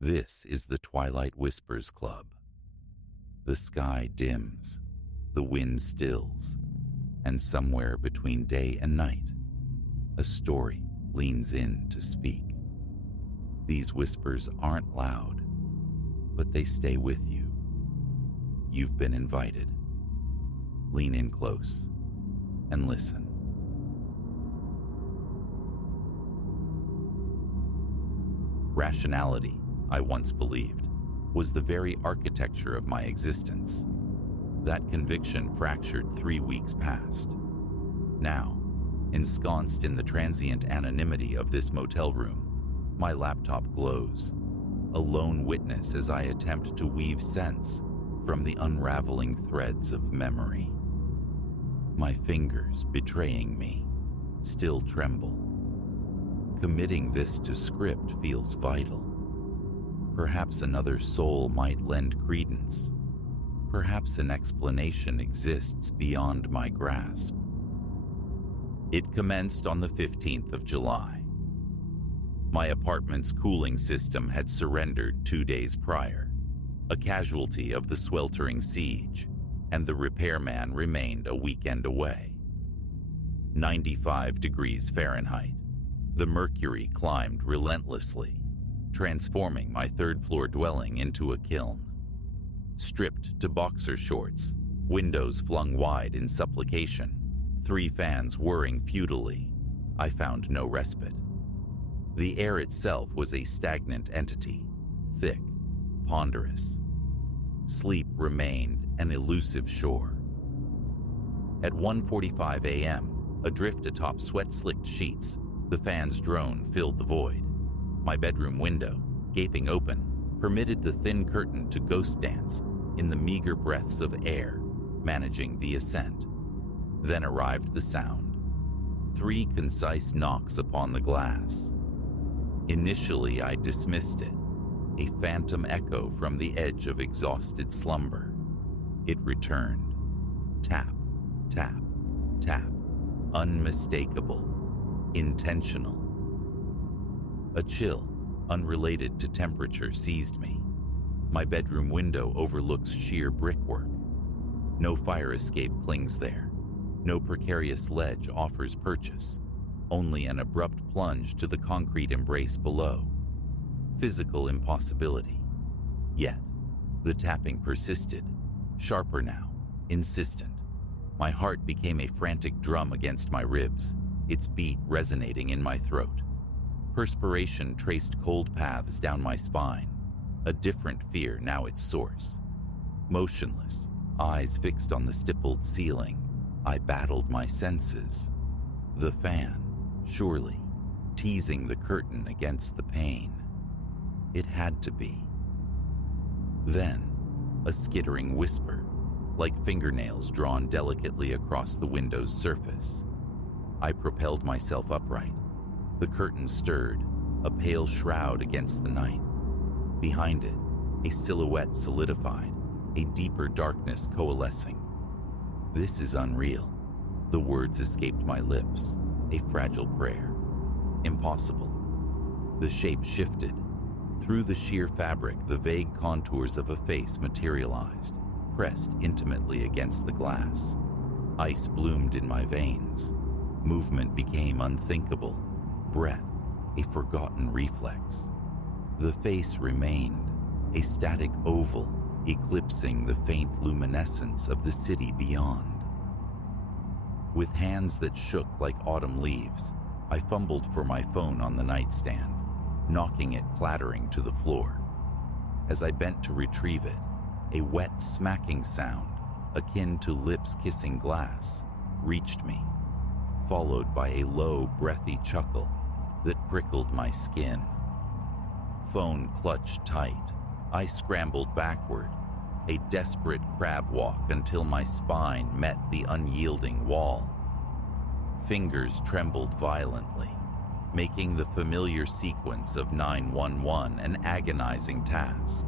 This is the Twilight Whispers Club. The sky dims, the wind stills, and somewhere between day and night, a story leans in to speak. These whispers aren't loud, but they stay with you. You've been invited. Lean in close and listen. Rationality, I once believed, was the very architecture of my existence. That conviction fractured 3 weeks past. Now, ensconced in the transient anonymity of this motel room, my laptop glows, a lone witness as I attempt to weave sense from the unraveling threads of memory. My fingers, betraying me, still tremble. Committing this to script feels vital. Perhaps another soul might lend credence. Perhaps an explanation exists beyond my grasp. It commenced on the 15th of July. My apartment's cooling system had surrendered 2 days prior, a casualty of the sweltering siege, and the repairman remained a weekend away. 95 degrees Fahrenheit. The mercury climbed relentlessly, transforming my third-floor dwelling into a kiln. Stripped to boxer shorts, windows flung wide in supplication, 3 fans whirring futilely, I found no respite. The air itself was a stagnant entity, thick, ponderous. Sleep remained an elusive shore. At 1:45 a.m., adrift atop sweat-slicked sheets, the fan's drone filled the void. My bedroom window, gaping open, permitted the thin curtain to ghost dance in the meager breaths of air, managing the ascent. Then arrived the sound. 3 concise knocks upon the glass. Initially, I dismissed it, a phantom echo from the edge of exhausted slumber. It returned. Tap, tap, tap. Unmistakable. Intentional. A chill, unrelated to temperature, seized me. My bedroom window overlooks sheer brickwork. No fire escape clings there. No precarious ledge offers purchase. Only an abrupt plunge to the concrete embrace below. Physical impossibility. Yet, the tapping persisted, sharper now, insistent. My heart became a frantic drum against my ribs, its beat resonating in my throat. Perspiration traced cold paths down my spine, a different fear now its source. Motionless, eyes fixed on the stippled ceiling, I battled my senses. The fan, surely, teasing the curtain against the pane. It had to be. Then, a skittering whisper, like fingernails drawn delicately across the window's surface. I propelled myself upright. The curtain stirred, a pale shroud against the night. Behind it, a silhouette solidified, a deeper darkness coalescing. This is unreal. The words escaped my lips, a fragile prayer. Impossible. The shape shifted. Through the sheer fabric, the vague contours of a face materialized, pressed intimately against the glass. Ice bloomed in my veins. Movement became unthinkable. Breath, a forgotten reflex. The face remained, a static oval, eclipsing the faint luminescence of the city beyond. With hands that shook like autumn leaves, I fumbled for my phone on the nightstand, knocking it clattering to the floor. As I bent to retrieve it, a wet smacking sound, akin to lips kissing glass, reached me, followed by a low, breathy chuckle that prickled my skin. Phone clutched tight. I scrambled backward, a desperate crab walk until my spine met the unyielding wall. Fingers trembled violently, making the familiar sequence of 911 an agonizing task.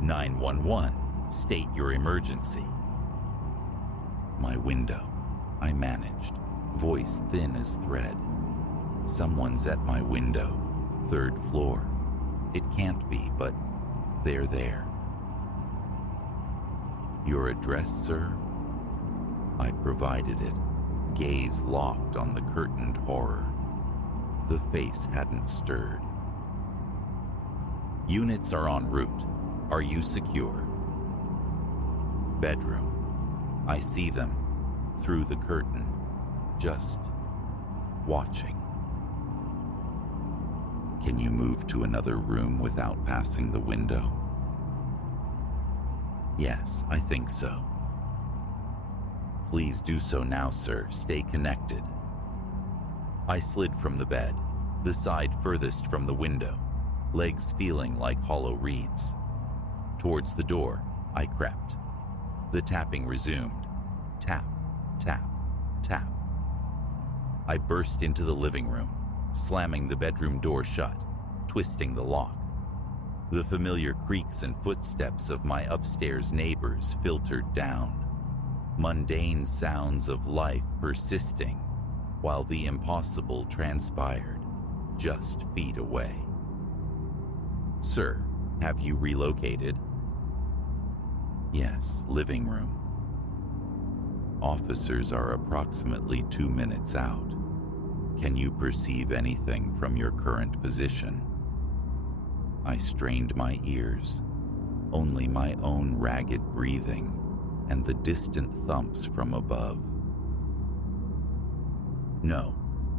911, state your emergency. My window, I managed, voice thin as thread. Someone's at my window, 3rd floor. It can't be, but they're there. Your address, sir? I provided it, gaze locked on the curtained horror. The face hadn't stirred. Units are en route. Are you secure? Bedroom. I see them through the curtain, just watching. Can you move to another room without passing the window? Yes, I think so. Please do so now, sir. Stay connected. I slid from the bed, the side furthest from the window, legs feeling like hollow reeds. Towards the door, I crept. The tapping resumed. Tap, tap, tap. I burst into the living room, slamming the bedroom door shut, twisting the lock. The familiar creaks and footsteps of my upstairs neighbors filtered down. Mundane sounds of life persisting, while the impossible transpired just feet away. Sir, have you relocated? Yes, living room. Officers are approximately 2 minutes out. Can you perceive anything from your current position? I strained my ears, only my own ragged breathing and the distant thumps from above. No,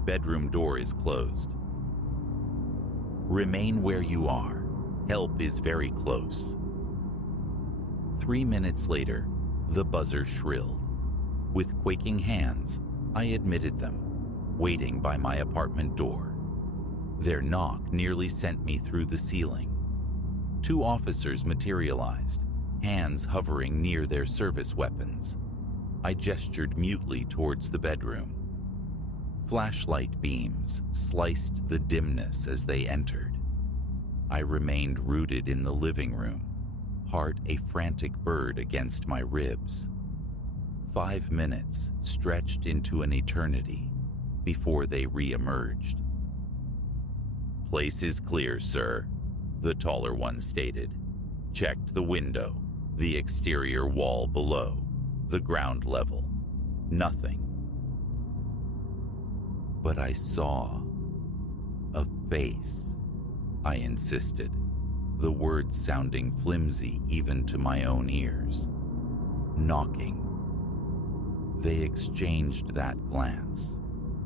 bedroom door is closed. Remain where you are. Help is very close. 3 minutes later, the buzzer shrilled. With quaking hands, I admitted them, waiting by my apartment door. Their knock nearly sent me through the ceiling. 2 officers materialized, hands hovering near their service weapons. I gestured mutely towards the bedroom. Flashlight beams sliced the dimness as they entered. I remained rooted in the living room, heart a frantic bird against my ribs. 5 minutes stretched into an eternity before they re-emerged. Place is clear, sir, the taller one stated. Checked the window, the exterior wall below, the ground level. Nothing. But I saw a face, I insisted, the words sounding flimsy even to my own ears. Knocking. They exchanged that glance,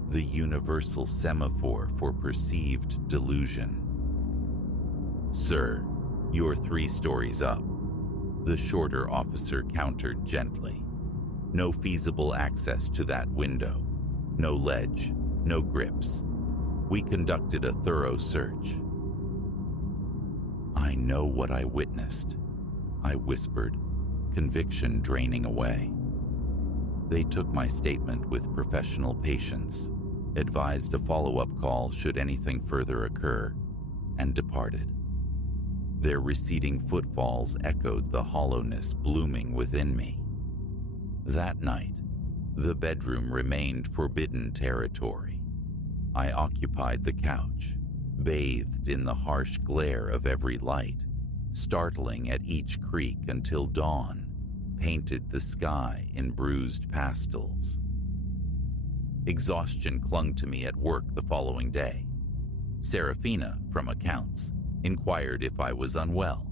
the universal semaphore for perceived delusion. Sir, you're 3 stories up, the shorter officer countered gently. No feasible access to that window, no ledge, no grips. We conducted a thorough search. I know what I witnessed, I whispered, conviction draining away. They took my statement with professional patience, advised a follow-up call should anything further occur, and departed. Their receding footfalls echoed the hollowness blooming within me. That night, the bedroom remained forbidden territory. I occupied the couch, bathed in the harsh glare of every light, startling at each creak until dawn painted the sky in bruised pastels. Exhaustion clung to me at work the following day. Serafina, from accounts, inquired if I was unwell.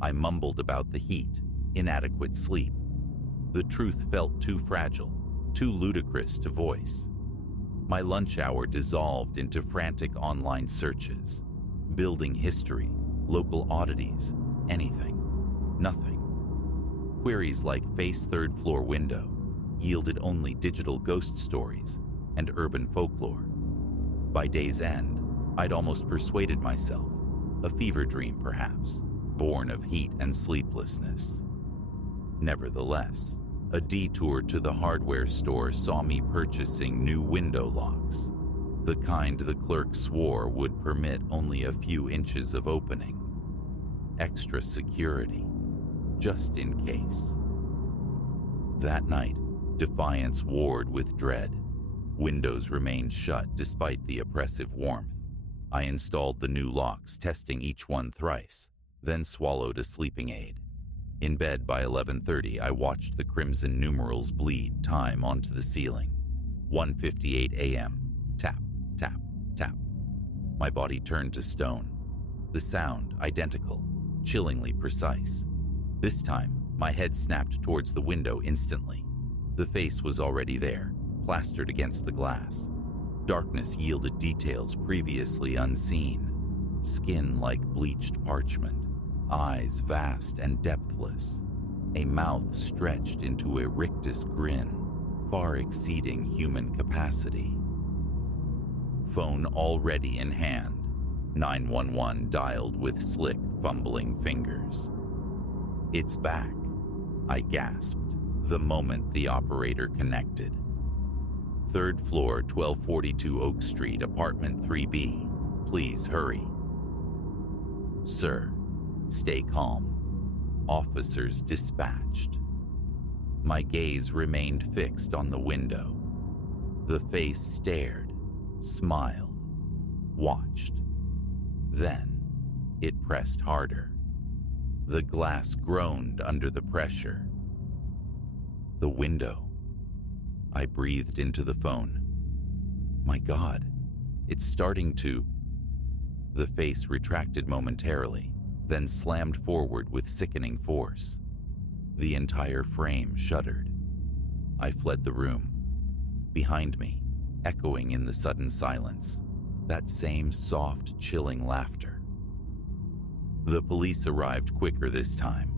I mumbled about the heat, inadequate sleep. The truth felt too fragile, too ludicrous to voice. My lunch hour dissolved into frantic online searches, building history, local oddities, anything, nothing. Queries like face 3rd floor window yielded only digital ghost stories and urban folklore. By day's end, I'd almost persuaded myself, a fever dream perhaps, born of heat and sleeplessness. Nevertheless, a detour to the hardware store saw me purchasing new window locks, the kind the clerk swore would permit only a few inches of opening. Extra security, just in case. That night, defiance warred with dread. Windows remained shut despite the oppressive warmth. I installed the new locks, testing each one thrice, then swallowed a sleeping aid. In bed by 11:30, I watched the crimson numerals bleed time onto the ceiling. 1:58 a.m. Tap, tap, tap. My body turned to stone. The sound identical, chillingly precise. This time, my head snapped towards the window instantly. The face was already there, plastered against the glass. Darkness yielded details previously unseen. Skin like bleached parchment, eyes vast and depthless, a mouth stretched into a rictus grin, far exceeding human capacity. Phone already in hand, 911 dialed with slick, fumbling fingers. "It's back," I gasped the moment the operator connected. "Third floor, 1242 Oak Street, apartment 3B. Please hurry." "Sir, stay calm." Officers dispatched. My gaze remained fixed on the window. The face stared, smiled, watched. Then it pressed harder. The glass groaned under the pressure. "The window." I breathed into the phone. "My God, it's starting to..." The face retracted momentarily, then slammed forward with sickening force. The entire frame shuddered. I fled the room. Behind me, echoing in the sudden silence, that same soft, chilling laughter. The police arrived quicker this time.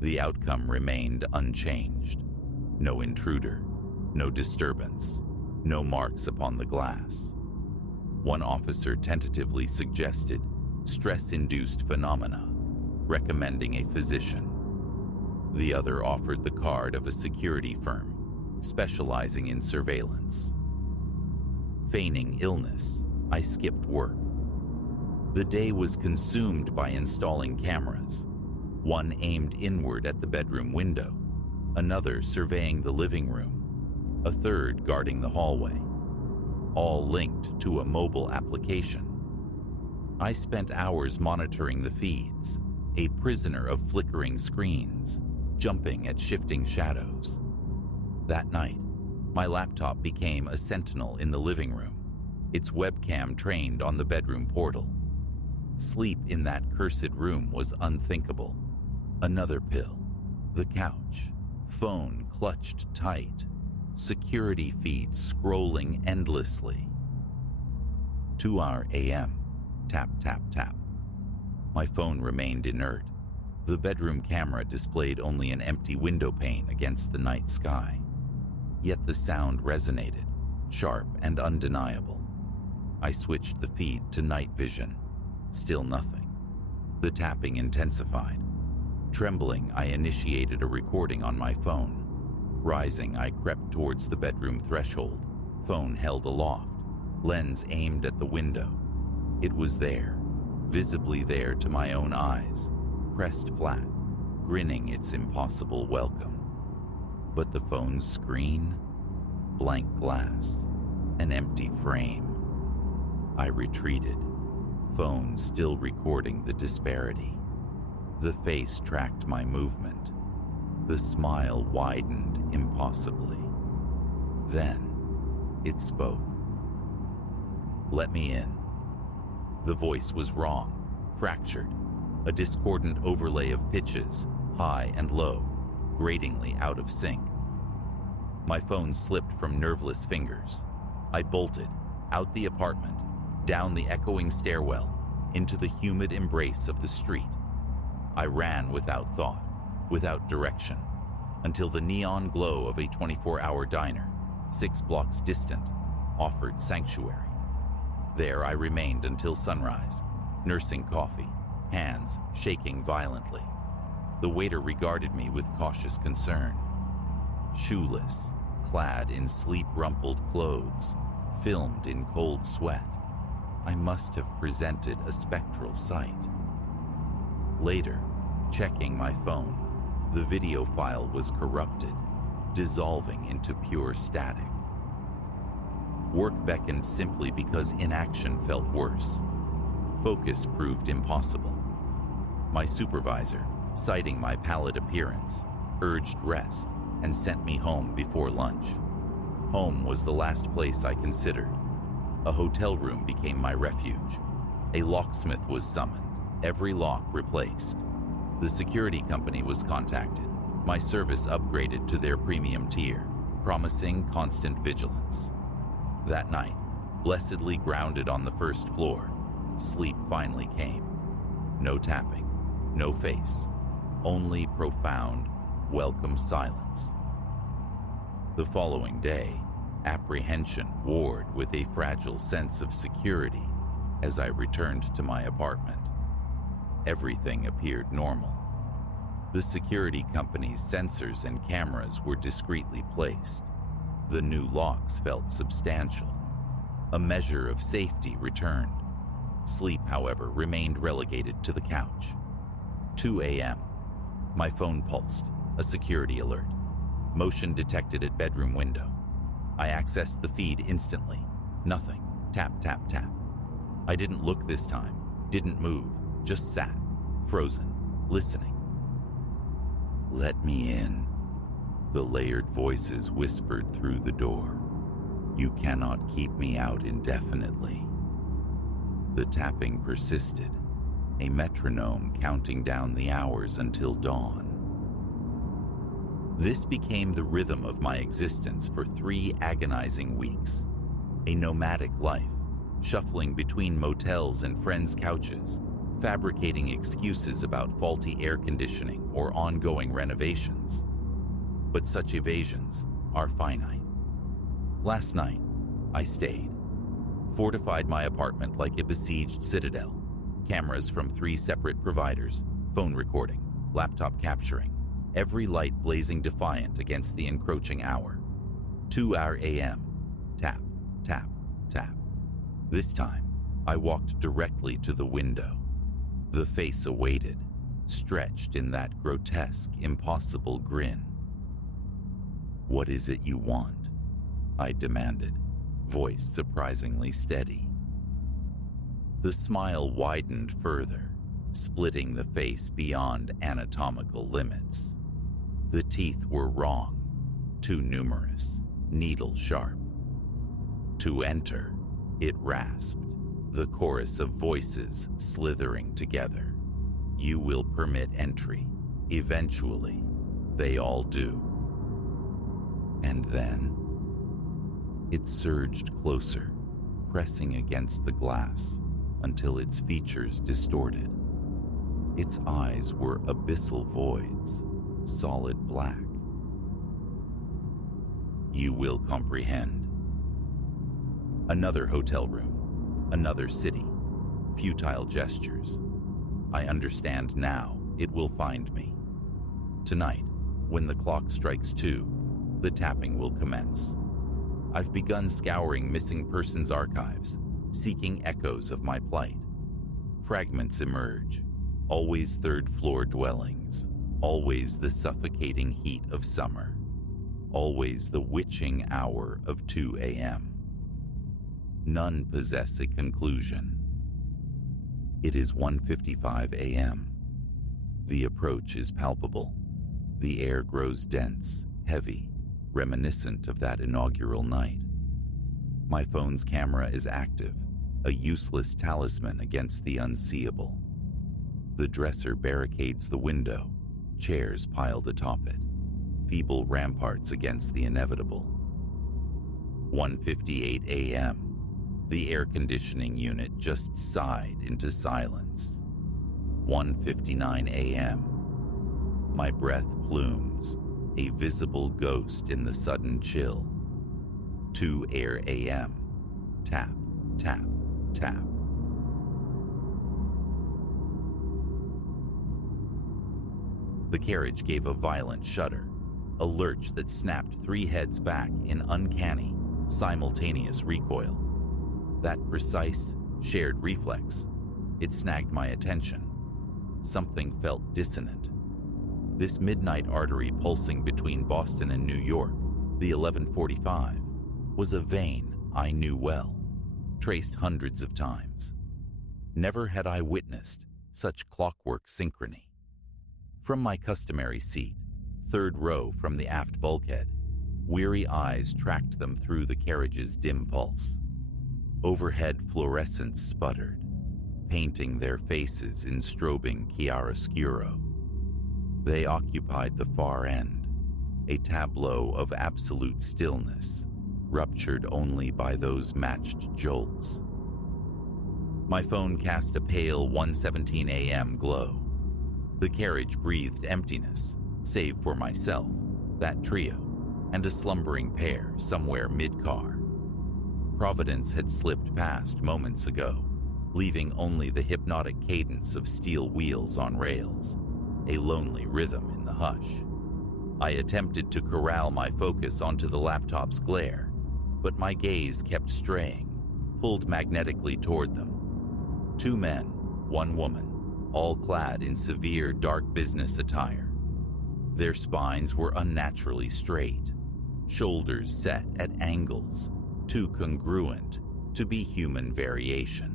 The outcome remained unchanged. No intruder, no disturbance, no marks upon the glass. One officer tentatively suggested stress-induced phenomena, recommending a physician. The other offered the card of a security firm, specializing in surveillance. Feigning illness, I skipped work. The day was consumed by installing cameras, one aimed inward at the bedroom window, another surveying the living room, a third guarding the hallway, all linked to a mobile application. I spent hours monitoring the feeds, a prisoner of flickering screens, jumping at shifting shadows. That night, my laptop became a sentinel in the living room, its webcam trained on the bedroom portal. Sleep in that cursed room was unthinkable. Another pill, the couch, phone clutched tight, security feeds scrolling endlessly. 2 a.m. Tap, tap, tap. My phone remained inert. The bedroom camera displayed only an empty window pane against the night sky. Yet the sound resonated, sharp and undeniable. I switched the feed to night vision. Still nothing. The tapping intensified. Trembling, I initiated a recording on my phone. Rising, I crept towards the bedroom threshold, phone held aloft, lens aimed at the window. It was there, visibly there to my own eyes, pressed flat, grinning its impossible welcome. But the phone's screen? Blank glass, an empty frame. I retreated, phone still recording the disparity. The face tracked my movement. The smile widened impossibly. Then, it spoke. "Let me in." The voice was wrong, fractured, a discordant overlay of pitches, high and low, gratingly out of sync. My phone slipped from nerveless fingers. I bolted, out the apartment, down the echoing stairwell, into the humid embrace of the street. I ran without thought, without direction, until the neon glow of a 24-hour diner, 6 blocks distant, offered sanctuary. There I remained until sunrise, nursing coffee, hands shaking violently. The waiter regarded me with cautious concern. Shoeless, clad in sleep-rumpled clothes, filmed in cold sweat, I must have presented a spectral sight. Later, checking my phone, the video file was corrupted, dissolving into pure static. Work beckoned simply because inaction felt worse. Focus proved impossible. My supervisor, citing my pallid appearance, urged rest and sent me home before lunch. Home was the last place I considered. A hotel room became my refuge. A locksmith was summoned, every lock replaced. The security company was contacted, my service upgraded to their premium tier, promising constant vigilance. That night, blessedly grounded on the first floor, sleep finally came. No tapping, no face, only profound, welcome silence. The following day, apprehension warred with a fragile sense of security as I returned to my apartment. Everything appeared normal. The security company's sensors and cameras were discreetly placed. The new locks felt substantial. A measure of safety returned. Sleep, however, remained relegated to the couch. 2 a.m. My phone pulsed, a security alert. Motion detected at bedroom window. I accessed the feed instantly. Nothing. Tap, tap, tap. I didn't look this time, didn't move, just sat, frozen, listening. "Let me in," the layered voices whispered through the door. "You cannot keep me out indefinitely." The tapping persisted, a metronome counting down the hours until dawn. This became the rhythm of my existence for 3 agonizing weeks. A nomadic life, shuffling between motels and friends' couches, fabricating excuses about faulty air conditioning or ongoing renovations. But such evasions are finite. Last night, I stayed. Fortified my apartment like a besieged citadel. Cameras from 3 separate providers, phone recording, laptop capturing, every light blazing defiant against the encroaching hour. 2 a.m. Tap, tap, tap. This time, I walked directly to the window. The face awaited, stretched in that grotesque, impossible grin. "What is it you want?" I demanded, voice surprisingly steady. The smile widened further, splitting the face beyond anatomical limits. The teeth were wrong, too numerous, needle sharp. "To enter," it rasped, the chorus of voices slithering together. "You will permit entry. Eventually, they all do." And then, it surged closer, pressing against the glass until its features distorted. Its eyes were abyssal voids, solid black. "You will comprehend." Another hotel room, another city, futile gestures. I understand now, it will find me. Tonight, when the clock strikes 2, the tapping will commence. I've begun scouring missing persons archives, seeking echoes of my plight. Fragments emerge, always third-floor dwellings, always the suffocating heat of summer, always the witching hour of 2 a.m. None possess a conclusion. It is 1:55 a.m. The approach is palpable. The air grows dense, heavy, reminiscent of that inaugural night. My phone's camera is active, a useless talisman against the unseeable. The dresser barricades the window, chairs piled atop it, feeble ramparts against the inevitable. 1:58 a.m. The air conditioning unit just sighed into silence. 1:59 a.m. My breath plumes, a visible ghost in the sudden chill. 2 a.m. Tap, tap, tap. The carriage gave a violent shudder, a lurch that snapped 3 heads back in uncanny, simultaneous recoil. That precise, shared reflex, it snagged my attention. Something felt dissonant. This midnight artery pulsing between Boston and New York, the 1145, was a vein I knew well, traced hundreds of times. Never had I witnessed such clockwork synchrony. From my customary seat, third row from the aft bulkhead, weary eyes tracked them through the carriage's dim pulse. Overhead fluorescents sputtered, painting their faces in strobing chiaroscuro. They occupied the far end, a tableau of absolute stillness, ruptured only by those matched jolts. My phone cast a pale 1:17 a.m. glow. The carriage breathed emptiness, save for myself, that trio, and a slumbering pair somewhere mid-car. Providence had slipped past moments ago, leaving only the hypnotic cadence of steel wheels on rails, a lonely rhythm in the hush. I attempted to corral my focus onto the laptop's glare, but my gaze kept straying, pulled magnetically toward them. 2 men, 1 woman, all clad in severe dark business attire. Their spines were unnaturally straight, shoulders set at angles, too congruent to be human variation.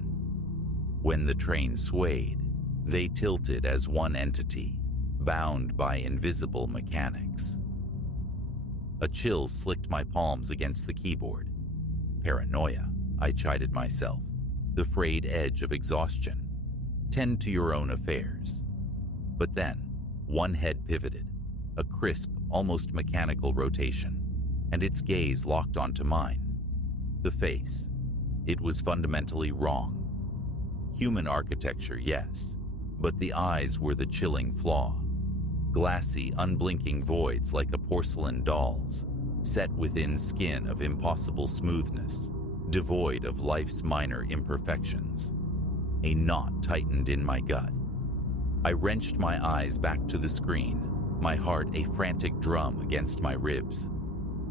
When the train swayed, they tilted as one entity, bound by invisible mechanics. A chill slicked my palms against the keyboard. Paranoia, I chided myself, the frayed edge of exhaustion. Tend to your own affairs. But then, one head pivoted, a crisp, almost mechanical rotation, and its gaze locked onto mine. The face. It was fundamentally wrong. Human architecture, yes, but the eyes were the chilling flaw. Glassy, unblinking voids like a porcelain doll's, set within skin of impossible smoothness, devoid of life's minor imperfections. A knot tightened in my gut. I wrenched my eyes back to the screen, my heart a frantic drum against my ribs.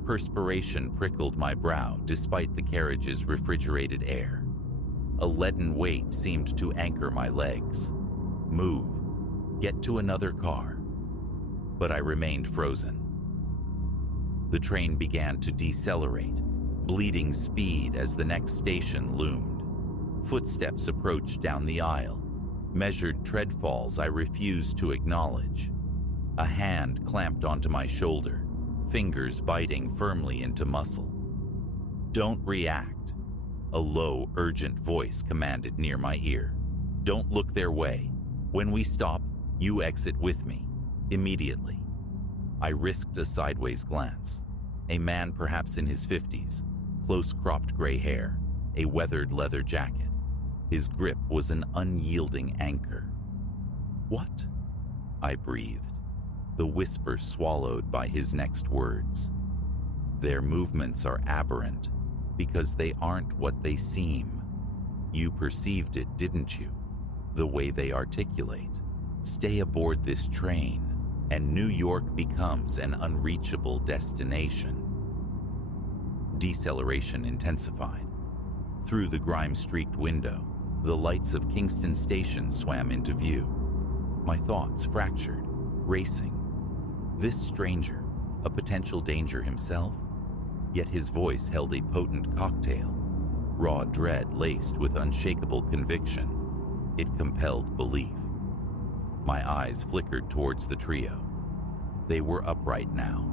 Perspiration prickled my brow despite the carriage's refrigerated air. A leaden weight seemed to anchor my legs. Move. Get to another car. But I remained frozen. The train began to decelerate, bleeding speed as the next station loomed. Footsteps approached down the aisle, measured treadfalls I refused to acknowledge. A hand clamped onto my shoulder, fingers biting firmly into muscle. Don't react, a low, urgent voice commanded near my ear. Don't look their way. When we stop, you exit with me, immediately. I risked a sideways glance. A man perhaps in his 50s, close-cropped gray hair, a weathered leather jacket. His grip was an unyielding anchor. What? I breathed, the whisper swallowed by his next words. Their movements are aberrant because they aren't what they seem. You perceived it, didn't you? The way they articulate. Stay aboard this train, and New York becomes an unreachable destination. Deceleration intensified. Through the grime-streaked window, the lights of Kingston Station swam into view. My thoughts fractured, racing. This stranger, a potential danger himself? Yet his voice held a potent cocktail, raw dread laced with unshakable conviction. It compelled belief. My eyes flickered towards the trio. They were upright now,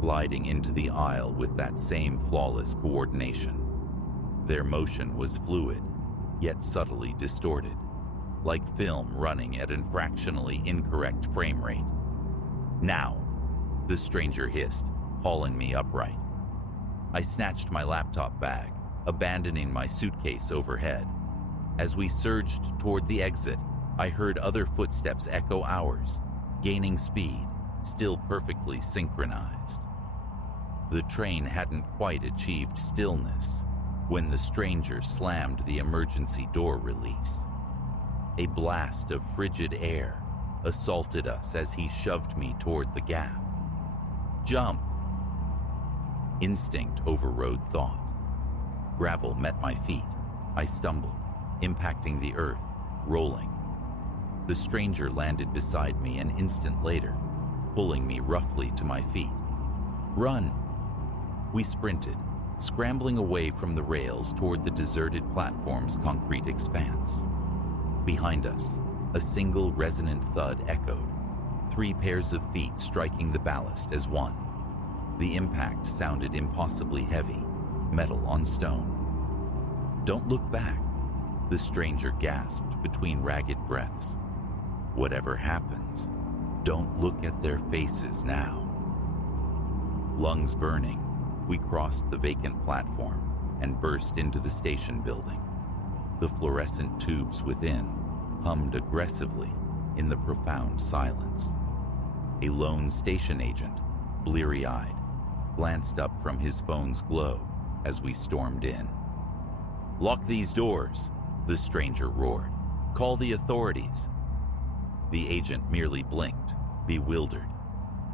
gliding into the aisle with that same flawless coordination. Their motion was fluid, yet subtly distorted, like film running at an fractionally incorrect frame rate. Now, the stranger hissed, hauling me upright. I snatched my laptop bag, abandoning my suitcase overhead. As we surged toward the exit, I heard other footsteps echo ours, gaining speed, still perfectly synchronized. The train hadn't quite achieved stillness when the stranger slammed the emergency door release. A blast of frigid air assaulted us as he shoved me toward the gap. Jump! Instinct overrode thought. Gravel met my feet. I stumbled, impacting the earth, rolling. The stranger landed beside me an instant later, pulling me roughly to my feet. Run! We sprinted, scrambling away from the rails toward the deserted platform's concrete expanse. Behind us, a single resonant thud echoed, 3 pairs of feet striking the ballast as one. The impact sounded impossibly heavy, metal on stone. "Don't look back," the stranger gasped between ragged breaths. "Whatever happens, don't look at their faces now." Lungs burning, we crossed the vacant platform and burst into the station building. The fluorescent tubes within hummed aggressively in the profound silence. A lone station agent, bleary-eyed, glanced up from his phone's glow as we stormed in. "Lock these doors," the stranger roared. "Call the authorities." The agent merely blinked, bewildered.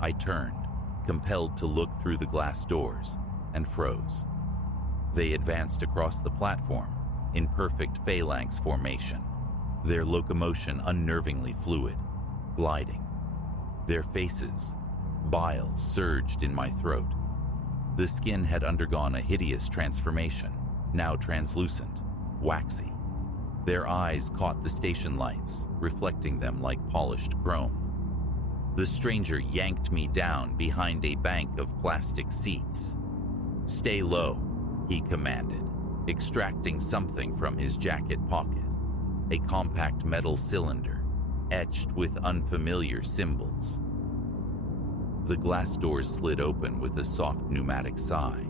I turned, compelled to look through the glass doors, and froze. They advanced across the platform in perfect phalanx formation, their locomotion unnervingly fluid, gliding. Their faces, bile surged in my throat. The skin had undergone a hideous transformation, now translucent, waxy. Their eyes caught the station lights, reflecting them like polished chrome. The stranger yanked me down behind a bank of plastic seats. "Stay low," he commanded, extracting something from his jacket pocket, a compact metal cylinder etched with unfamiliar symbols. The glass doors slid open with a soft pneumatic sigh.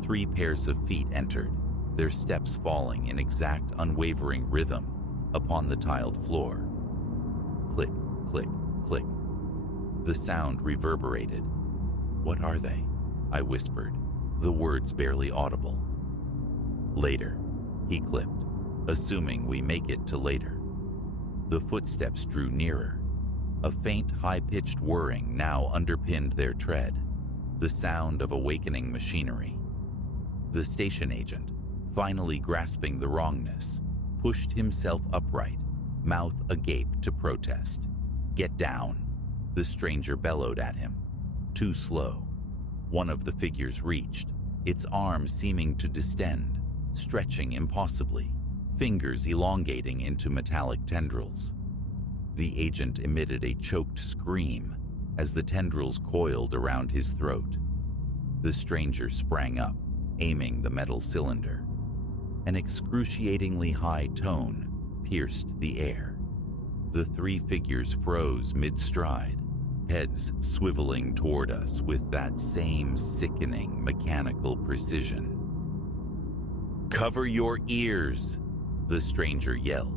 3 pairs of feet entered, their steps falling in exact, unwavering rhythm upon the tiled floor. Click, click, click. The sound reverberated. "What are they?" I whispered, the words barely audible. "Later," he clipped, assuming we make it to later. The footsteps drew nearer. A faint, high-pitched whirring now underpinned their tread, the sound of awakening machinery. The station agent, finally grasping the wrongness, pushed himself upright, mouth agape to protest. "Get down," the stranger bellowed at him. Too slow. One of the figures reached, its arm seeming to distend, stretching impossibly, fingers elongating into metallic tendrils. The agent emitted a choked scream as the tendrils coiled around his throat. The stranger sprang up, aiming the metal cylinder. An excruciatingly high tone pierced the air. The 3 figures froze mid-stride, heads swiveling toward us with that same sickening mechanical precision. "Cover your ears," the stranger yelled.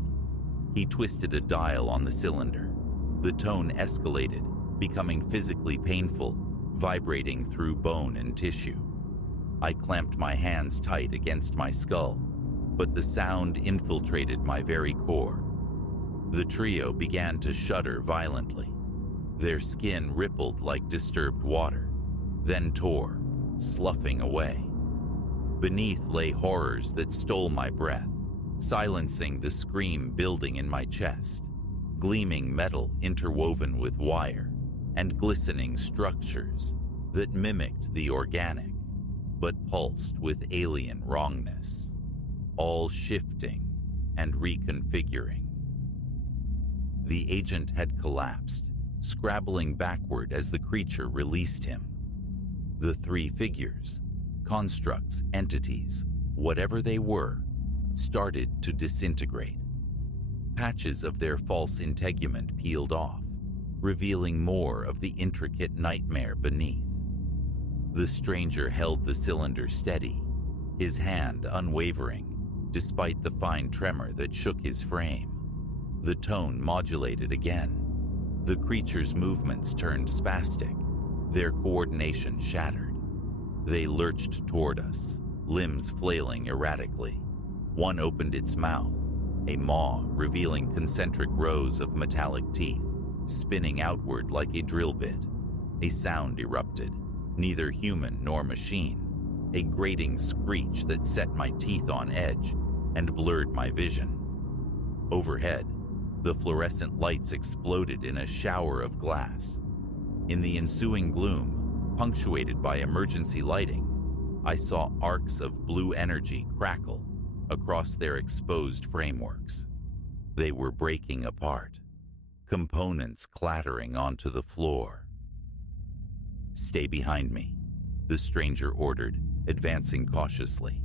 He twisted a dial on the cylinder. The tone escalated, becoming physically painful, vibrating through bone and tissue. I clamped my hands tight against my skull, but the sound infiltrated my very core. The trio began to shudder violently. Their skin rippled like disturbed water, then tore, sloughing away. Beneath lay horrors that stole my breath, silencing the scream building in my chest, gleaming metal interwoven with wire, and glistening structures that mimicked the organic, but pulsed with alien wrongness, all shifting and reconfiguring. The agent had collapsed, scrabbling backward as the creature released him. The 3 figures, constructs, entities, whatever they were, started to disintegrate. Patches of their false integument peeled off, revealing more of the intricate nightmare beneath. The stranger held the cylinder steady, his hand unwavering, despite the fine tremor that shook his frame. The tone modulated again. The creature's movements turned spastic, their coordination shattered. They lurched toward us, limbs flailing erratically. One opened its mouth, a maw revealing concentric rows of metallic teeth, spinning outward like a drill bit. A sound erupted, neither human nor machine, a grating screech that set my teeth on edge and blurred my vision. Overhead, the fluorescent lights exploded in a shower of glass. In the ensuing gloom, punctuated by emergency lighting, I saw arcs of blue energy crackle across their exposed frameworks. They were breaking apart, components clattering onto the floor. "Stay behind me," the stranger ordered, advancing cautiously.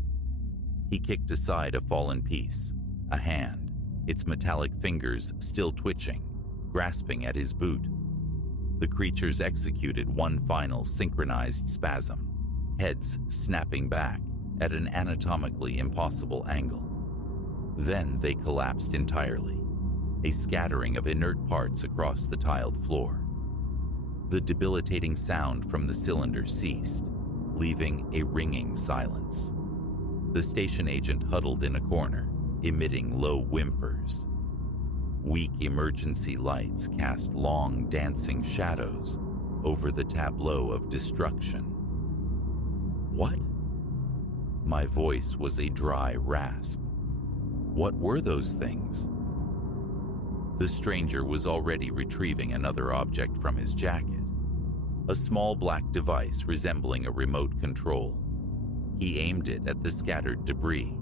He kicked aside a fallen piece, a hand, its metallic fingers still twitching, grasping at his boot. The creatures executed one final synchronized spasm, heads snapping back at an anatomically impossible angle. Then they collapsed entirely, a scattering of inert parts across the tiled floor. The debilitating sound from the cylinder ceased, leaving a ringing silence. The station agent huddled in a corner, emitting low whimpers. Weak emergency lights cast long, dancing shadows over the tableau of destruction. "What?" My voice was a dry rasp. What were those things? The stranger was already retrieving another object from his jacket, a small black device resembling a remote control. He aimed it at the scattered debris,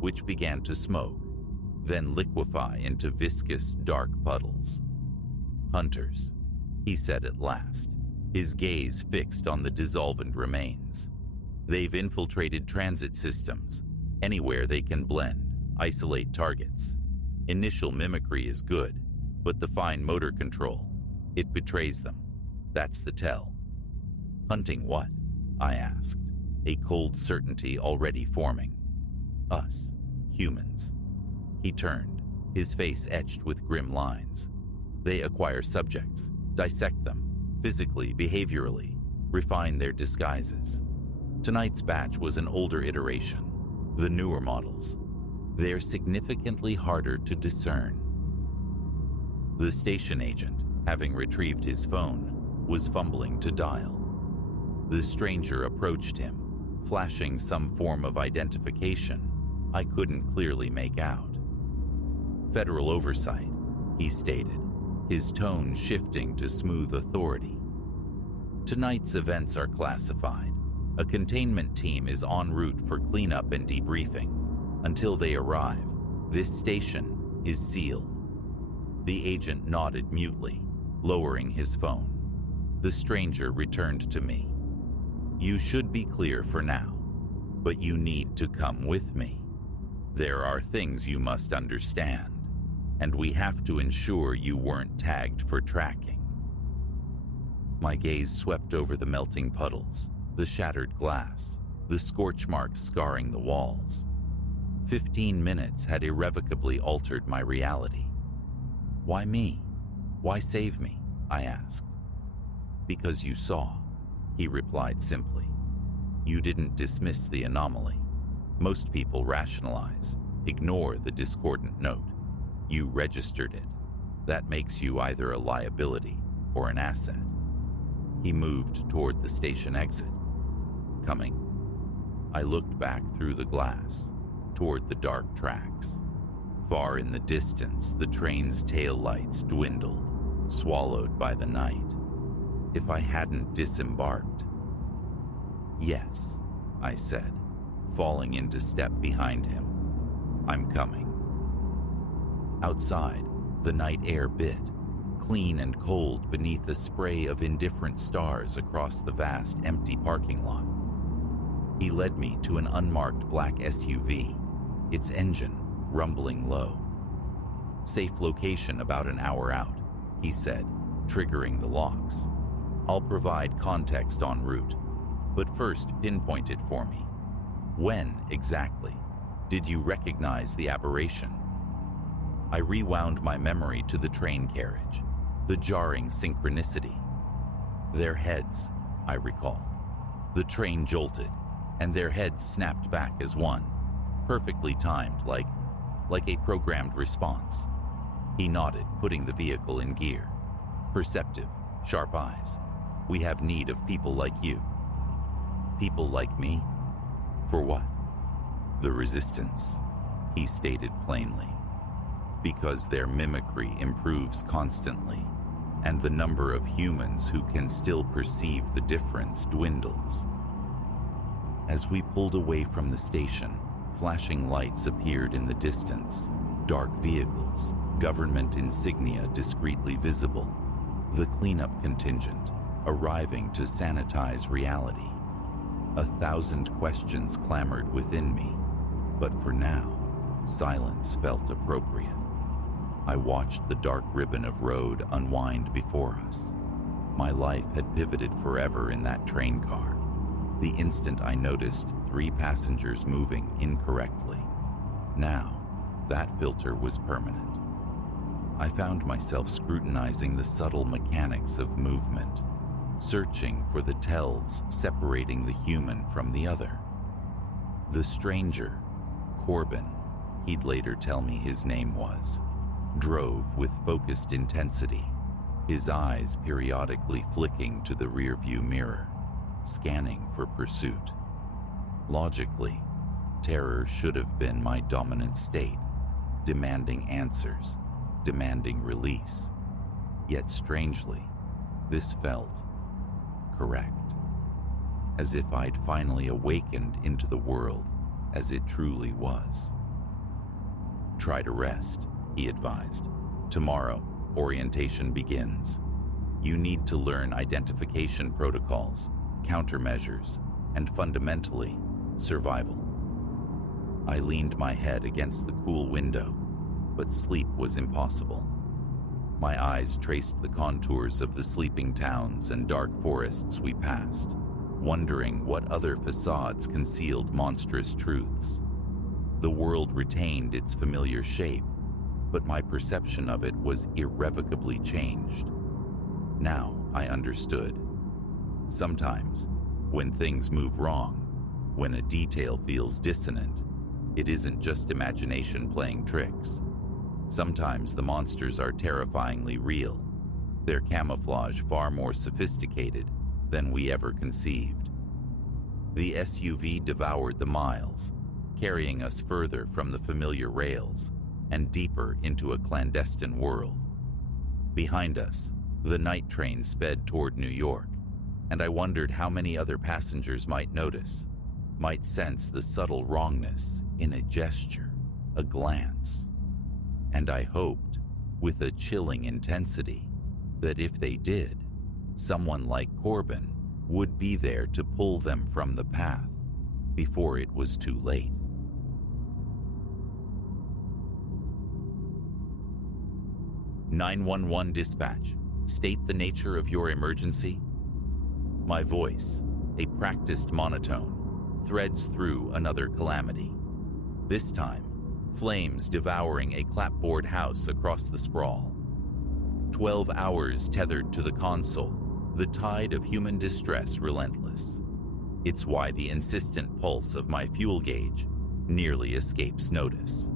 which began to smoke, then liquefy into viscous, dark puddles. "Hunters," he said at last, his gaze fixed on the dissolvent remains. "They've infiltrated transit systems, anywhere they can blend, isolate targets. Initial mimicry is good, but the fine motor control, it betrays them. That's the tell." "Hunting what?" I asked, a cold certainty already forming. "Us, humans." He turned, his face etched with grim lines. "They acquire subjects, dissect them, physically, behaviorally, refine their disguises. Tonight's batch was an older iteration, the newer models. They're significantly harder to discern." The station agent, having retrieved his phone, was fumbling to dial. The stranger approached him, flashing some form of identification I couldn't clearly make out. "Federal oversight," he stated, his tone shifting to smooth authority. "Tonight's events are classified. A containment team is en route for cleanup and debriefing. Until they arrive, this station is sealed." The agent nodded mutely, lowering his phone. The stranger returned to me. "You should be clear for now, but you need to come with me. There are things you must understand, and we have to ensure you weren't tagged for tracking." My gaze swept over the melting puddles, the shattered glass, the scorch marks scarring the walls. 15 minutes had irrevocably altered my reality. "Why me? Why save me?" I asked. "Because you saw," he replied simply. "You didn't dismiss the anomaly. Most people rationalize, ignore the discordant note. You registered it. That makes you either a liability or an asset." He moved toward the station exit. "Coming?" I looked back through the glass, toward the dark tracks. Far in the distance, the train's taillights dwindled, swallowed by the night. If I hadn't disembarked. "Yes," I said, falling into step behind him. "I'm coming." Outside, the night air bit, clean and cold beneath a spray of indifferent stars across the vast, empty parking lot. He led me to an unmarked black SUV, its engine rumbling low. "Safe location about an hour out," he said, triggering the locks. "I'll provide context en route, but first pinpoint it for me. When, exactly, did you recognize the aberration?" I rewound my memory to the train carriage, the jarring synchronicity. Their heads, I recalled. The train jolted, and their heads snapped back as one, perfectly timed, like a programmed response. He nodded, putting the vehicle in gear. "Perceptive, sharp eyes. We have need of people like you." "People like me? For what?" "The resistance," he stated plainly. "Because their mimicry improves constantly, and the number of humans who can still perceive the difference dwindles." As we pulled away from the station, flashing lights appeared in the distance, dark vehicles, government insignia discreetly visible, the cleanup contingent arriving to sanitize reality. 1,000 questions clamored within me, but for now, silence felt appropriate. I watched the dark ribbon of road unwind before us. My life had pivoted forever in that train car. The instant I noticed 3 passengers moving incorrectly. Now, that filter was permanent. I found myself scrutinizing the subtle mechanics of movement, searching for the tells separating the human from the other. The stranger, Corbin, he'd later tell me his name was, drove with focused intensity, his eyes periodically flicking to the rearview mirror, scanning for pursuit. Logically, terror should have been my dominant state, demanding answers, demanding release. Yet strangely, this felt correct, as if I'd finally awakened into the world as it truly was. Try to rest, he advised. Tomorrow, orientation begins. You need to learn identification protocols, countermeasures, and fundamentally, survival. I leaned my head against the cool window, but sleep was impossible. My eyes traced the contours of the sleeping towns and dark forests we passed, wondering what other facades concealed monstrous truths. The world retained its familiar shape, but my perception of it was irrevocably changed. Now I understood. Sometimes, when things move wrong, when a detail feels dissonant, it isn't just imagination playing tricks. Sometimes the monsters are terrifyingly real, their camouflage far more sophisticated than we ever conceived. The SUV devoured the miles, carrying us further from the familiar rails and deeper into a clandestine world. Behind us, the night train sped toward New York, and I wondered how many other passengers might notice, might sense the subtle wrongness in a gesture, a glance. And I hoped, with a chilling intensity, that if they did, someone like Corbin would be there to pull them from the path before it was too late. "911 dispatch. State the nature of your emergency." My voice, a practiced monotone, threads through another calamity. This time, flames devouring a clapboard house across the sprawl. 12 hours tethered to the console, the tide of human distress relentless. It's why the insistent pulse of my fuel gauge nearly escapes notice.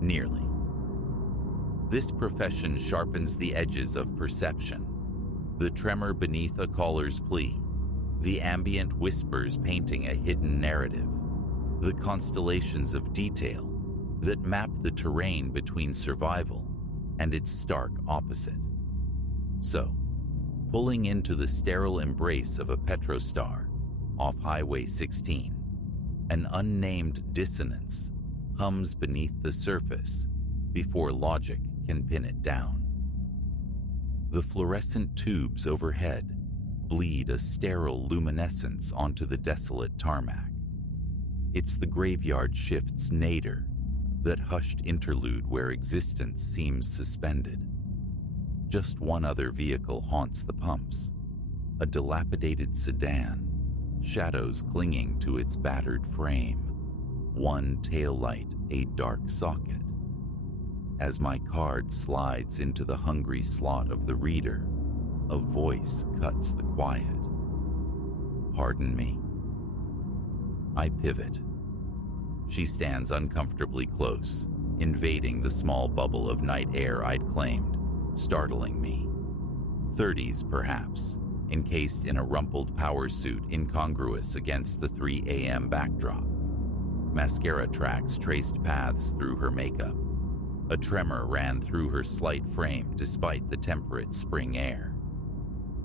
Nearly. This profession sharpens the edges of perception. The tremor beneath a caller's plea, the ambient whispers painting a hidden narrative, the constellations of detail that map the terrain between survival and its stark opposite. So, pulling into the sterile embrace of a petrostar off Highway 16, an unnamed dissonance hums beneath the surface before logic can pin it down. The fluorescent tubes overhead bleed a sterile luminescence onto the desolate tarmac. It's the graveyard shift's nadir, that hushed interlude where existence seems suspended. Just one other vehicle haunts the pumps, a dilapidated sedan, shadows clinging to its battered frame, one taillight a dark socket. As my card slides into the hungry slot of the reader, a voice cuts the quiet. "Pardon me." I pivot. She stands uncomfortably close, invading the small bubble of night air I'd claimed, startling me. 30s, perhaps, encased in a rumpled power suit incongruous against the 3 a.m. backdrop. Mascara tracks traced paths through her makeup. A tremor ran through her slight frame despite the temperate spring air.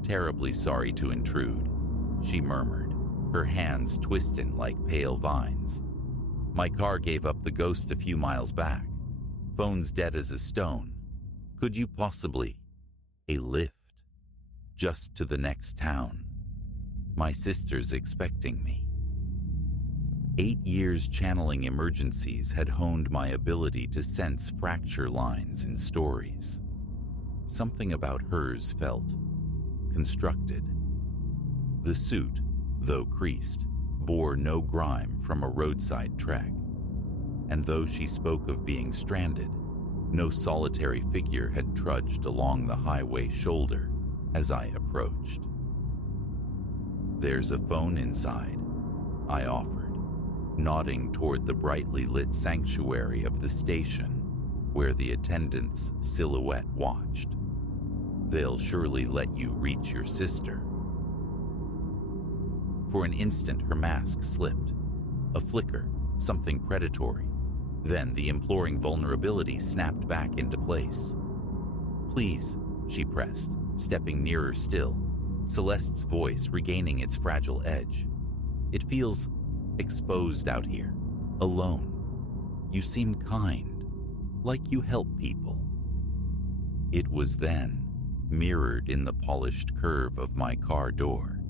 "Terribly sorry to intrude," she murmured, her hands twisting like pale vines. My car gave up the ghost a few miles back. Phone's dead as a stone. Could you possibly? A lift. Just to the next town. My sister's expecting me. 8 years channeling emergencies had honed my ability to sense fracture lines in stories. Something about hers felt constructed. The suit, though creased, bore no grime from a roadside trek. And though she spoke of being stranded, no solitary figure had trudged along the highway shoulder as I approached. "There's a phone inside," I offered, nodding toward the brightly lit sanctuary of the station where the attendant's silhouette watched. "They'll surely let you reach your sister." For an instant, her mask slipped. A flicker, something predatory. Then the imploring vulnerability snapped back into place. "Please," she pressed, stepping nearer still, Celeste's voice regaining its fragile edge. "It feels exposed out here, alone. You seem kind, like you help people." It was then, mirrored in the polished curve of my car door,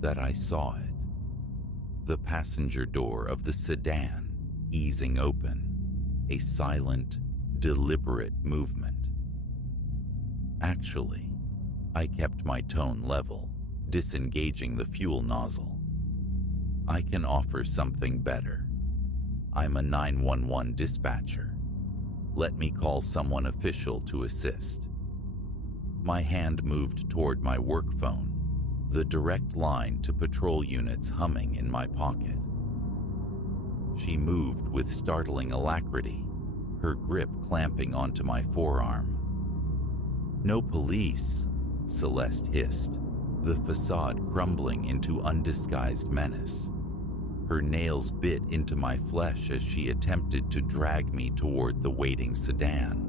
that I saw it. The passenger door of the sedan easing open, a silent, deliberate movement. Actually, I kept my tone level, disengaging the fuel nozzle. "I can offer something better. I'm a 911 dispatcher. Let me call someone official to assist." My hand moved toward my work phone, the direct line to patrol units humming in my pocket. She moved with startling alacrity, her grip clamping onto my forearm. "No police," Celeste hissed, the facade crumbling into undisguised menace. Her nails bit into my flesh as she attempted to drag me toward the waiting sedan.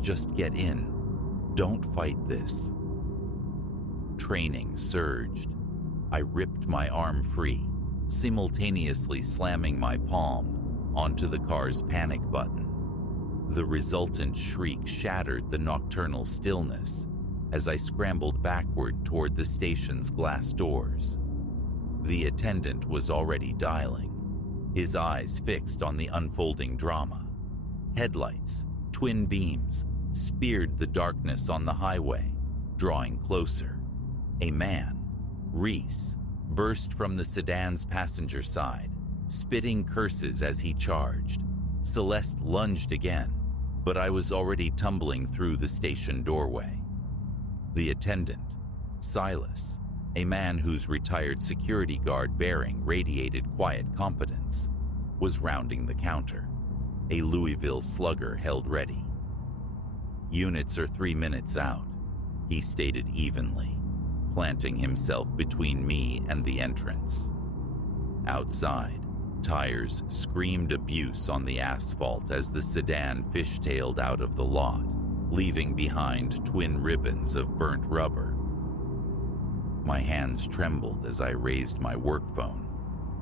"Just get in. Don't fight this." Training surged. I ripped my arm free, simultaneously slamming my palm onto the car's panic button. The resultant shriek shattered the nocturnal stillness as I scrambled backward toward the station's glass doors. The attendant was already dialing, his eyes fixed on the unfolding drama. Headlights, twin beams, speared the darkness on the highway, drawing closer. A man, Reese, burst from the sedan's passenger side, spitting curses as he charged. Celeste lunged again, but I was already tumbling through the station doorway. The attendant, Silas, a man whose retired security guard bearing radiated quiet competence, was rounding the counter, a Louisville slugger held ready. "Units are 3 minutes out," he stated evenly, planting himself between me and the entrance. Outside, tires screamed abuse on the asphalt as the sedan fishtailed out of the lot, leaving behind twin ribbons of burnt rubber. My hands trembled as I raised my work phone,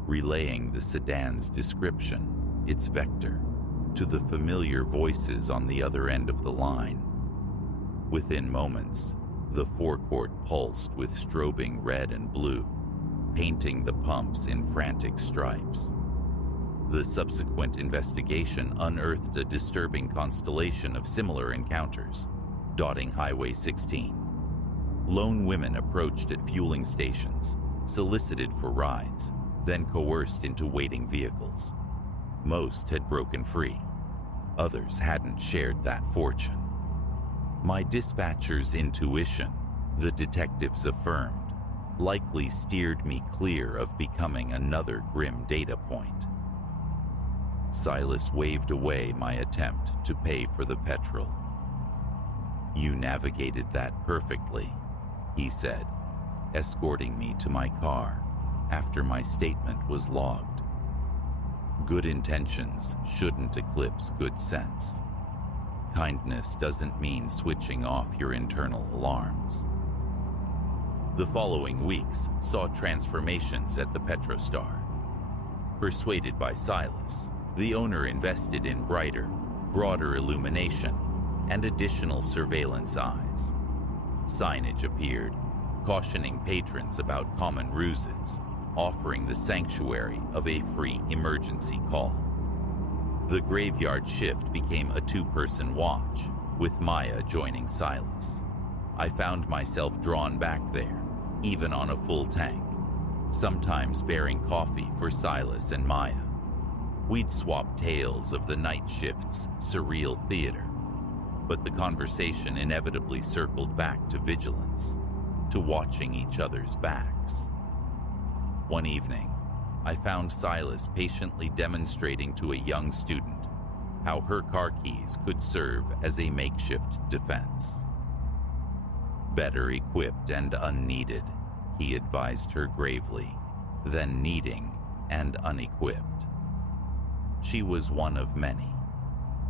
relaying the sedan's description, its vector, to the familiar voices on the other end of the line. Within moments, the forecourt pulsed with strobing red and blue, painting the pumps in frantic stripes. The subsequent investigation unearthed a disturbing constellation of similar encounters, dotting Highway 16. Lone women approached at fueling stations, solicited for rides, then coerced into waiting vehicles. Most had broken free. Others hadn't shared that fortune. My dispatcher's intuition, the detectives affirmed, likely steered me clear of becoming another grim data point. Silas waved away my attempt to pay for the petrol. "You navigated that perfectly," he said, escorting me to my car after my statement was logged. Good intentions shouldn't eclipse good sense. Kindness doesn't mean switching off your internal alarms. The following weeks saw transformations at the Petrostar. Persuaded by Silas, the owner invested in brighter, broader illumination and additional surveillance eyes. Signage appeared, cautioning patrons about common ruses, offering the sanctuary of a free emergency call. The graveyard shift became a two-person watch, with Maya joining Silas. I found myself drawn back there, even on a full tank, sometimes bearing coffee for Silas and Maya. We'd swap tales of the night shift's surreal theater, but the conversation inevitably circled back to vigilance, to watching each other's backs. One evening, I found Silas patiently demonstrating to a young student how her car keys could serve as a makeshift defense. Better equipped and unneeded, he advised her gravely, than needing and unequipped. She was one of many.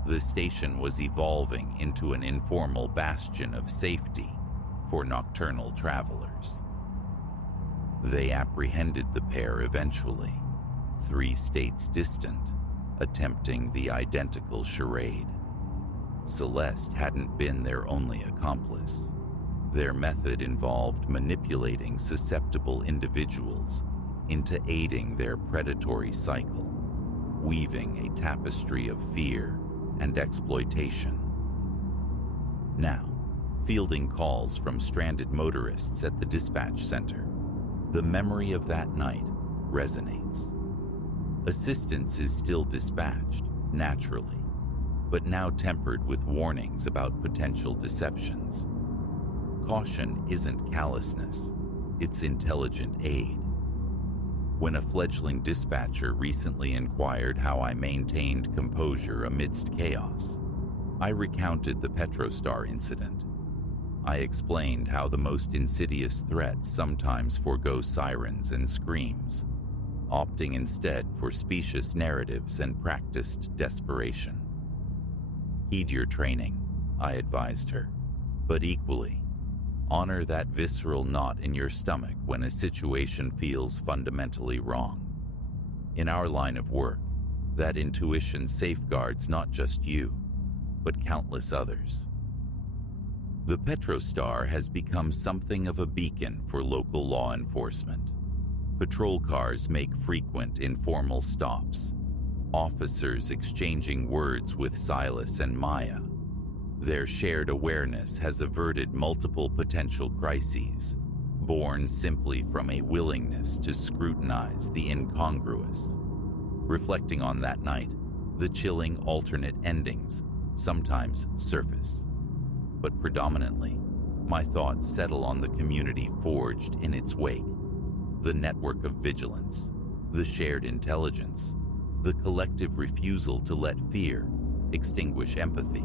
The station was evolving into an informal bastion of safety for nocturnal travelers. They apprehended the pair eventually, 3 states distant, attempting the identical charade. Celeste hadn't been their only accomplice. Their method involved manipulating susceptible individuals into aiding their predatory cycle, weaving a tapestry of fear and exploitation. Now, fielding calls from stranded motorists at the dispatch center, the memory of that night resonates. Assistance is still dispatched, naturally, but now tempered with warnings about potential deceptions. Caution isn't callousness, it's intelligent aid. When a fledgling dispatcher recently inquired how I maintained composure amidst chaos, I recounted the Petrostar incident. I explained how the most insidious threats sometimes forego sirens and screams, opting instead for specious narratives and practiced desperation. Heed your training, I advised her, but equally, honor that visceral knot in your stomach when a situation feels fundamentally wrong. In our line of work, that intuition safeguards not just you, but countless others. The Petrostar has become something of a beacon for local law enforcement. Patrol cars make frequent informal stops, officers exchanging words with Silas and Maya. Their shared awareness has averted multiple potential crises, born simply from a willingness to scrutinize the incongruous. Reflecting on that night, the chilling alternate endings sometimes surface. But predominantly, my thoughts settle on the community forged in its wake, the network of vigilance, the shared intelligence, the collective refusal to let fear extinguish empathy.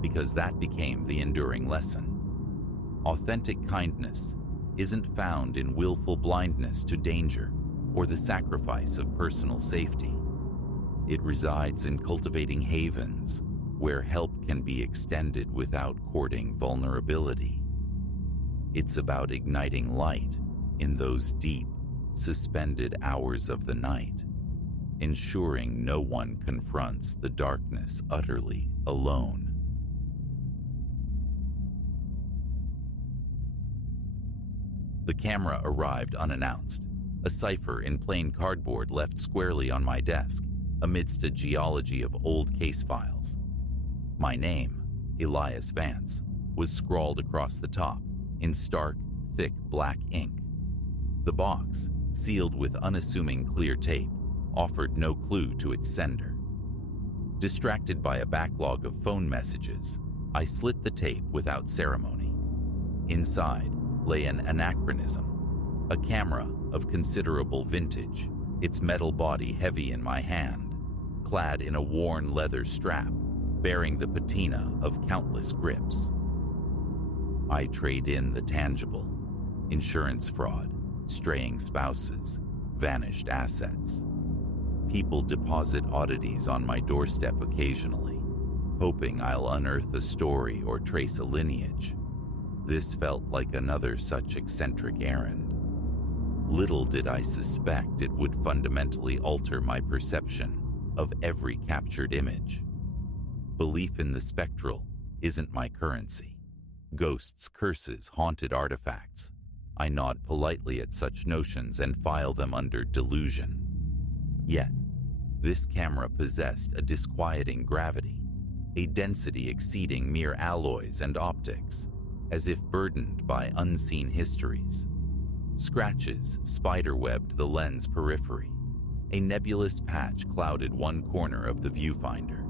Because that became the enduring lesson. Authentic kindness isn't found in willful blindness to danger or the sacrifice of personal safety. It resides in cultivating havens where help can be extended without courting vulnerability. It's about igniting light in those deep, suspended hours of the night, ensuring no one confronts the darkness utterly alone. The camera arrived unannounced, a cipher in plain cardboard left squarely on my desk amidst a geology of old case files. My name, Elias Vance, was scrawled across the top in stark, thick black ink. The box, sealed with unassuming clear tape, offered no clue to its sender. Distracted by a backlog of phone messages, I slit the tape without ceremony. Inside lay an anachronism, a camera of considerable vintage, its metal body heavy in my hand, clad in a worn leather strap, bearing the patina of countless grips. I trade in the tangible, insurance fraud, straying spouses, vanished assets. People deposit oddities on my doorstep occasionally, hoping I'll unearth a story or trace a lineage. This felt like another such eccentric errand. Little did I suspect it would fundamentally alter my perception of every captured image. Belief in the spectral isn't my currency. Ghosts, curses, haunted artifacts. I nod politely at such notions and file them under delusion. Yet, this camera possessed a disquieting gravity, a density exceeding mere alloys and optics, as if burdened by unseen histories. Scratches spiderwebbed the lens periphery. A nebulous patch clouded one corner of the viewfinder.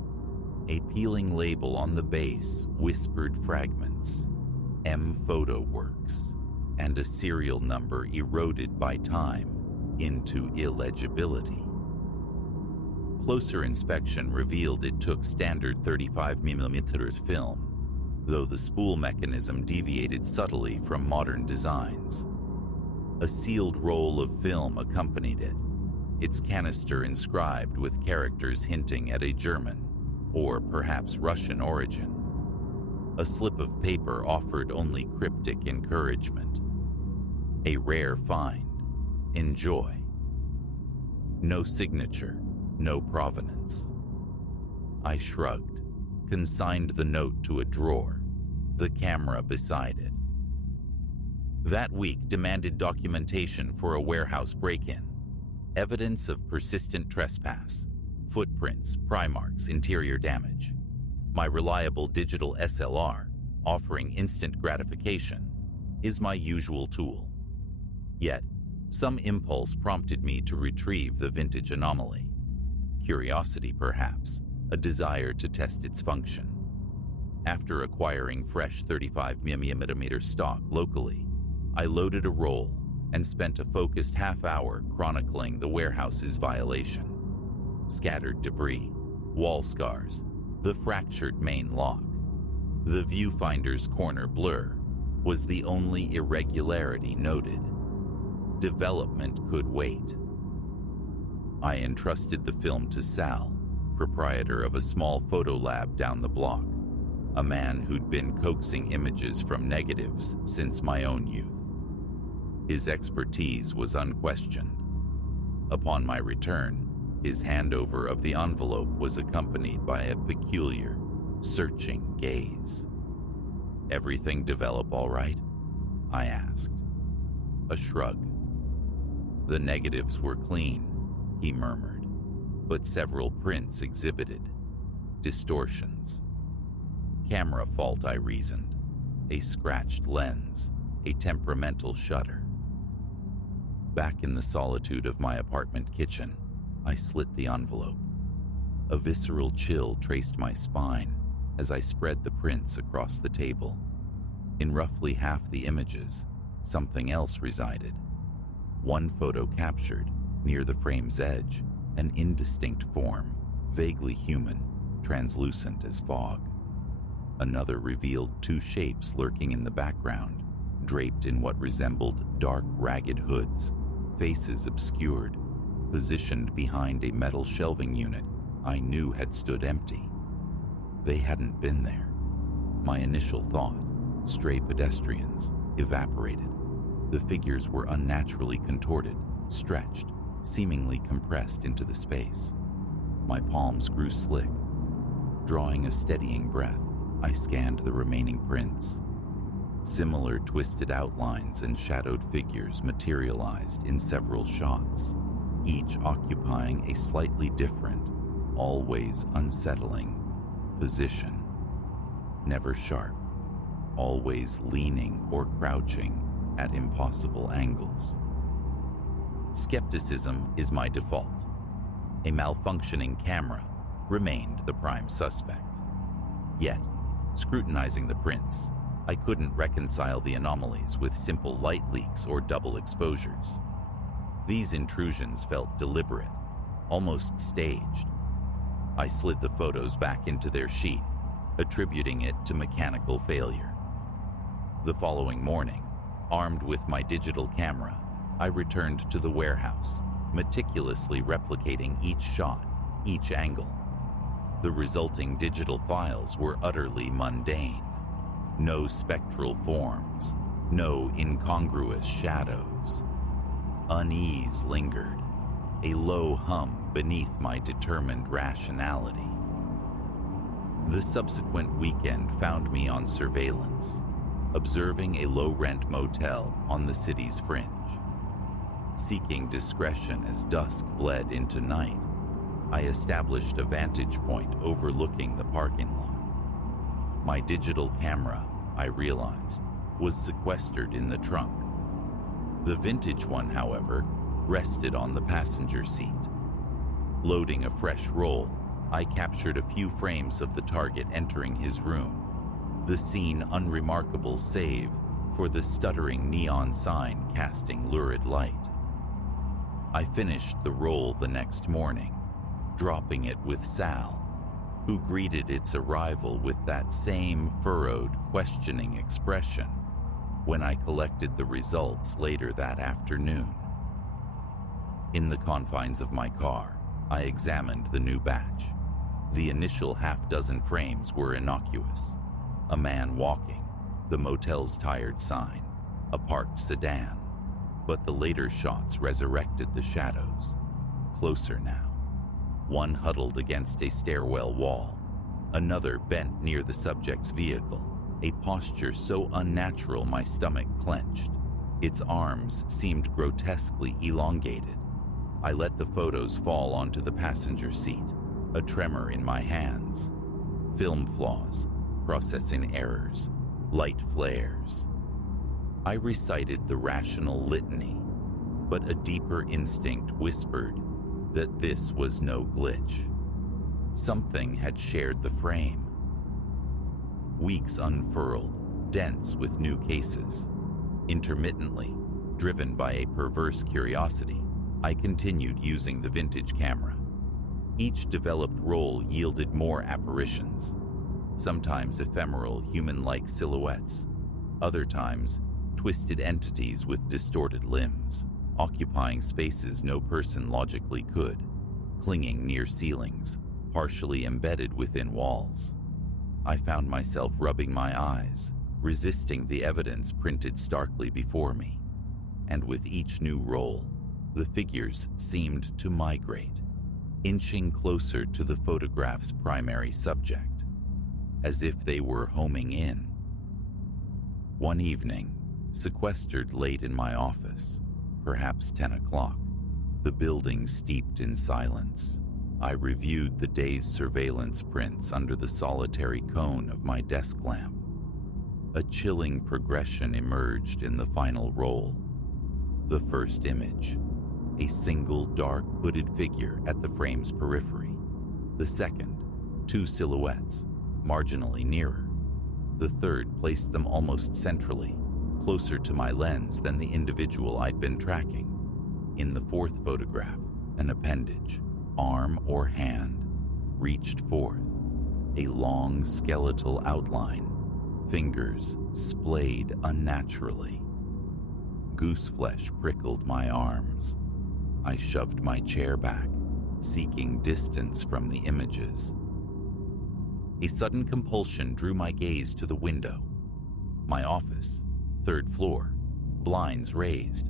A peeling label on the base whispered fragments, M Photo Works, and a serial number eroded by time into illegibility. Closer inspection revealed it took standard 35mm film, though the spool mechanism deviated subtly from modern designs. A sealed roll of film accompanied it, its canister inscribed with characters hinting at a German, or perhaps Russian origin. A slip of paper offered only cryptic encouragement. A rare find. Enjoy. No signature, no provenance. I shrugged, consigned the note to a drawer, the camera beside it. That week demanded documentation for a warehouse break-in. Evidence of persistent trespass, footprints, pry marks, interior damage. My reliable digital SLR, offering instant gratification, is my usual tool. Yet, some impulse prompted me to retrieve the vintage anomaly. Curiosity, perhaps, a desire to test its function. After acquiring fresh 35mm stock locally, I loaded a roll and spent a focused half-hour chronicling the warehouse's violation. Scattered debris, wall scars, the fractured main lock. The viewfinder's corner blur was the only irregularity noted. Development could wait. I entrusted the film to Sal, proprietor of a small photo lab down the block, a man who'd been coaxing images from negatives since my own youth. His expertise was unquestioned. Upon my return, his handover of the envelope was accompanied by a peculiar, searching gaze. "Everything develop all right?" I asked. A shrug. "The negatives were clean," he murmured, "but several prints exhibited distortions." Camera fault, I reasoned. A scratched lens, a temperamental shutter. Back in the solitude of my apartment kitchen, I slit the envelope. A visceral chill traced my spine as I spread the prints across the table. In roughly half the images, something else resided. One photo captured, near the frame's edge, an indistinct form, vaguely human, translucent as fog. Another revealed two shapes lurking in the background, draped in what resembled dark, ragged hoods, faces obscured, positioned behind a metal shelving unit I knew had stood empty. They hadn't been there. My initial thought, stray pedestrians, evaporated. The figures were unnaturally contorted, stretched, seemingly compressed into the space. My palms grew slick. Drawing a steadying breath, I scanned the remaining prints. Similar twisted outlines and shadowed figures materialized in several shots, each occupying a slightly different, always unsettling, position. Never sharp, always leaning or crouching at impossible angles. Skepticism is my default. A malfunctioning camera remained the prime suspect. Yet, scrutinizing the prints, I couldn't reconcile the anomalies with simple light leaks or double exposures. These intrusions felt deliberate, almost staged. I slid the photos back into their sheath, attributing it to mechanical failure. The following morning, armed with my digital camera, I returned to the warehouse, meticulously replicating each shot, each angle. The resulting digital files were utterly mundane. No spectral forms, no incongruous shadows. Unease lingered, a low hum beneath my determined rationality. The subsequent weekend found me on surveillance, observing a low-rent motel on the city's fringe. Seeking discretion as dusk bled into night, I established a vantage point overlooking the parking lot. My digital camera, I realized, was sequestered in the trunk. The vintage one, however, rested on the passenger seat. Loading a fresh roll, I captured a few frames of the target entering his room, the scene unremarkable save for the stuttering neon sign casting lurid light. I finished the roll the next morning, dropping it with Sal, who greeted its arrival with that same furrowed, questioning expression when I collected the results later that afternoon. In the confines of my car, I examined the new batch. The initial half-dozen frames were innocuous. A man walking, the motel's tired sign, a parked sedan. But the later shots resurrected the shadows. Closer now. One huddled against a stairwell wall. Another bent near the subject's vehicle, a posture so unnatural my stomach clenched. Its arms seemed grotesquely elongated. I let the photos fall onto the passenger seat, a tremor in my hands. Film flaws, processing errors, light flares. I recited the rational litany, but a deeper instinct whispered that this was no glitch. Something had shared the frame. Weeks unfurled, dense with new cases. Intermittently, driven by a perverse curiosity, I continued using the vintage camera. Each developed roll yielded more apparitions, sometimes ephemeral human-like silhouettes, other times twisted entities with distorted limbs, occupying spaces no person logically could, clinging near ceilings, partially embedded within walls. I found myself rubbing my eyes, resisting the evidence printed starkly before me. And with each new roll, the figures seemed to migrate, inching closer to the photograph's primary subject, as if they were homing in. One evening, sequestered late in my office, perhaps 10 o'clock, the building steeped in silence, I reviewed the day's surveillance prints under the solitary cone of my desk lamp. A chilling progression emerged in the final roll. The first image, a single dark hooded figure at the frame's periphery. The second, two silhouettes, marginally nearer. The third placed them almost centrally, closer to my lens than the individual I'd been tracking. In the fourth photograph, an appendage, arm or hand, reached forth, a long skeletal outline, fingers splayed unnaturally. Gooseflesh prickled my arms. I shoved my chair back, seeking distance from the images. A sudden compulsion drew my gaze to the window. My office, third floor, blinds raised.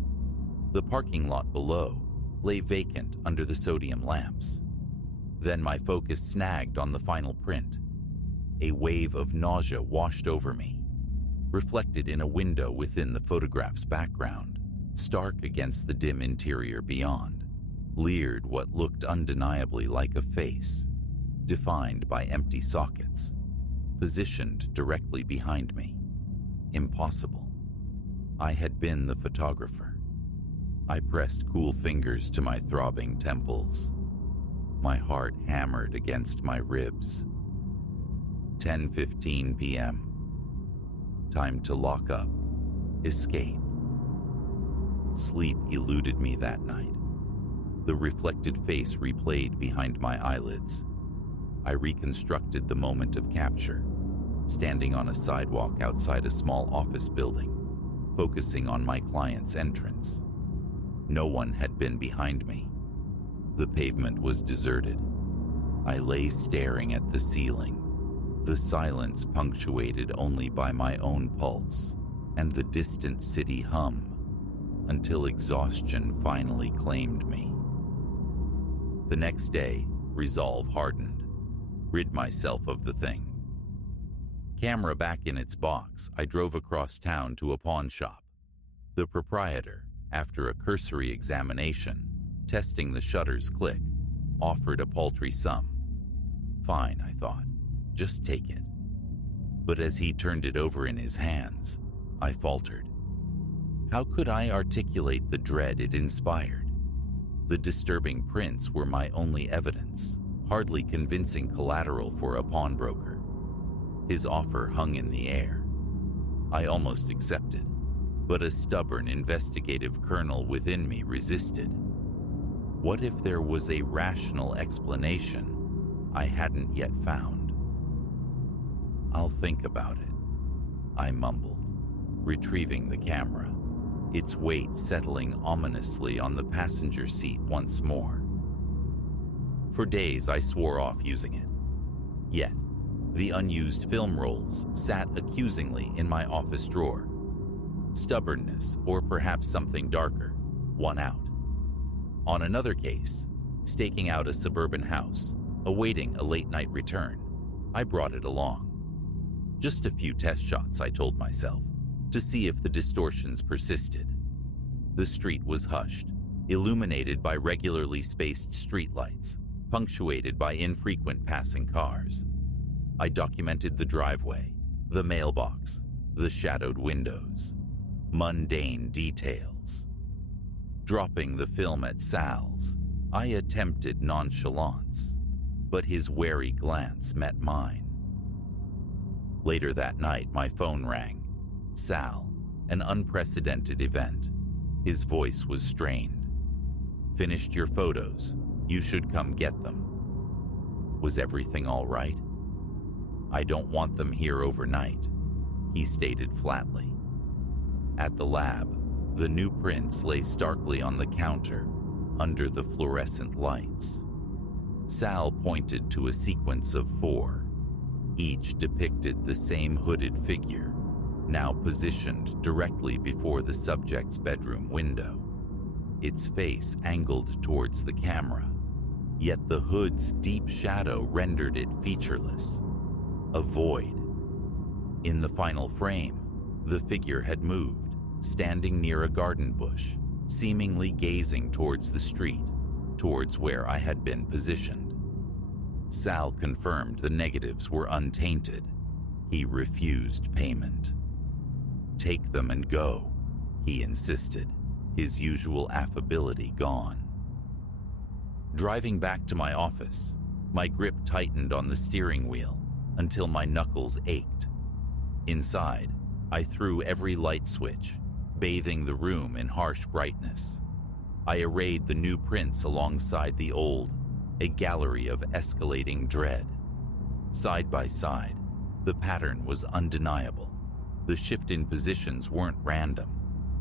The parking lot below lay vacant under the sodium lamps. Then my focus snagged on the final print. A wave of nausea washed over me, reflected in a window within the photograph's background, stark against the dim interior beyond, leered what looked undeniably like a face, defined by empty sockets, positioned directly behind me. Impossible. I had been the photographer. I pressed cool fingers to my throbbing temples. My heart hammered against my ribs. 10:15 p.m. Time to lock up, escape. Sleep eluded me that night. The reflected face replayed behind my eyelids. I reconstructed the moment of capture, standing on a sidewalk outside a small office building, focusing on my client's entrance. No one had been behind me. The pavement was deserted. I lay staring at the ceiling, the silence punctuated only by my own pulse and the distant city hum, until exhaustion finally claimed me. The next day, resolve hardened. Rid myself of the thing. Camera back in its box, I drove across town to a pawn shop. The proprietor, after a cursory examination, testing the shutter's click, offered a paltry sum. Fine, I thought. Just take it. But as he turned it over in his hands, I faltered. How could I articulate the dread it inspired? The disturbing prints were my only evidence, hardly convincing collateral for a pawnbroker. His offer hung in the air. I almost accepted, but a stubborn investigative kernel within me resisted. What if there was a rational explanation I hadn't yet found? I'll think about it, I mumbled, retrieving the camera, its weight settling ominously on the passenger seat once more. For days I swore off using it. Yet, the unused film rolls sat accusingly in my office drawer. Stubbornness, or perhaps something darker, won out. On another case, staking out a suburban house, awaiting a late-night return, I brought it along. Just a few test shots, I told myself, to see if the distortions persisted. The street was hushed, illuminated by regularly spaced streetlights, punctuated by infrequent passing cars. I documented the driveway, the mailbox, the shadowed windows, mundane details. Dropping the film at Sal's, I attempted nonchalance, but his wary glance met mine. Later that night, my phone rang. Sal, an unprecedented event. His voice was strained. Finished your photos. You should come get them. Was everything all right? I don't want them here overnight, he stated flatly. At the lab, the new prints lay starkly on the counter, under the fluorescent lights. Sal pointed to a sequence of 4. Each depicted the same hooded figure, now positioned directly before the subject's bedroom window, its face angled towards the camera, yet the hood's deep shadow rendered it featureless, a void. In the final frame, the figure had moved, standing near a garden bush, seemingly gazing towards the street, towards where I had been positioned. Sal confirmed the negatives were untainted. He refused payment. Take them and go, he insisted, his usual affability gone. Driving back to my office, my grip tightened on the steering wheel until my knuckles ached. Inside, I threw every light switch, bathing the room in harsh brightness. I arrayed the new prints alongside the old, a gallery of escalating dread. Side by side, the pattern was undeniable. The shift in positions weren't random.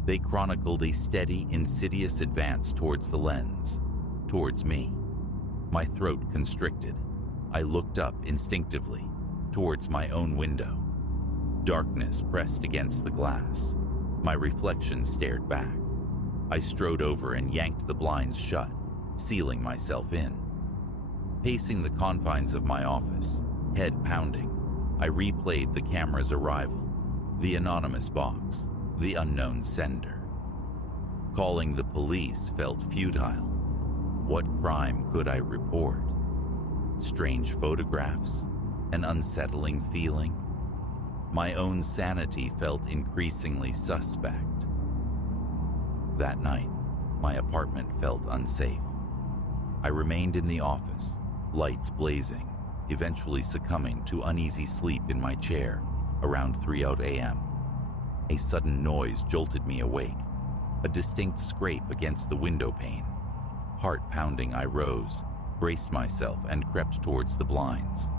They chronicled a steady, insidious advance towards the lens, towards me. My throat constricted. I looked up instinctively, towards my own window. Darkness pressed against the glass. My reflection stared back. I strode over and yanked the blinds shut, sealing myself in. Pacing the confines of my office, head pounding, I replayed the camera's arrival, the anonymous box, the unknown sender. Calling the police felt futile. What crime could I report? Strange photographs? An unsettling feeling? My own sanity felt increasingly suspect. That night, my apartment felt unsafe. I remained in the office, lights blazing, eventually succumbing to uneasy sleep in my chair around 3:00 a.m. A sudden noise jolted me awake, a distinct scrape against the window pane. Heart pounding, I rose, braced myself, and crept towards the blinds.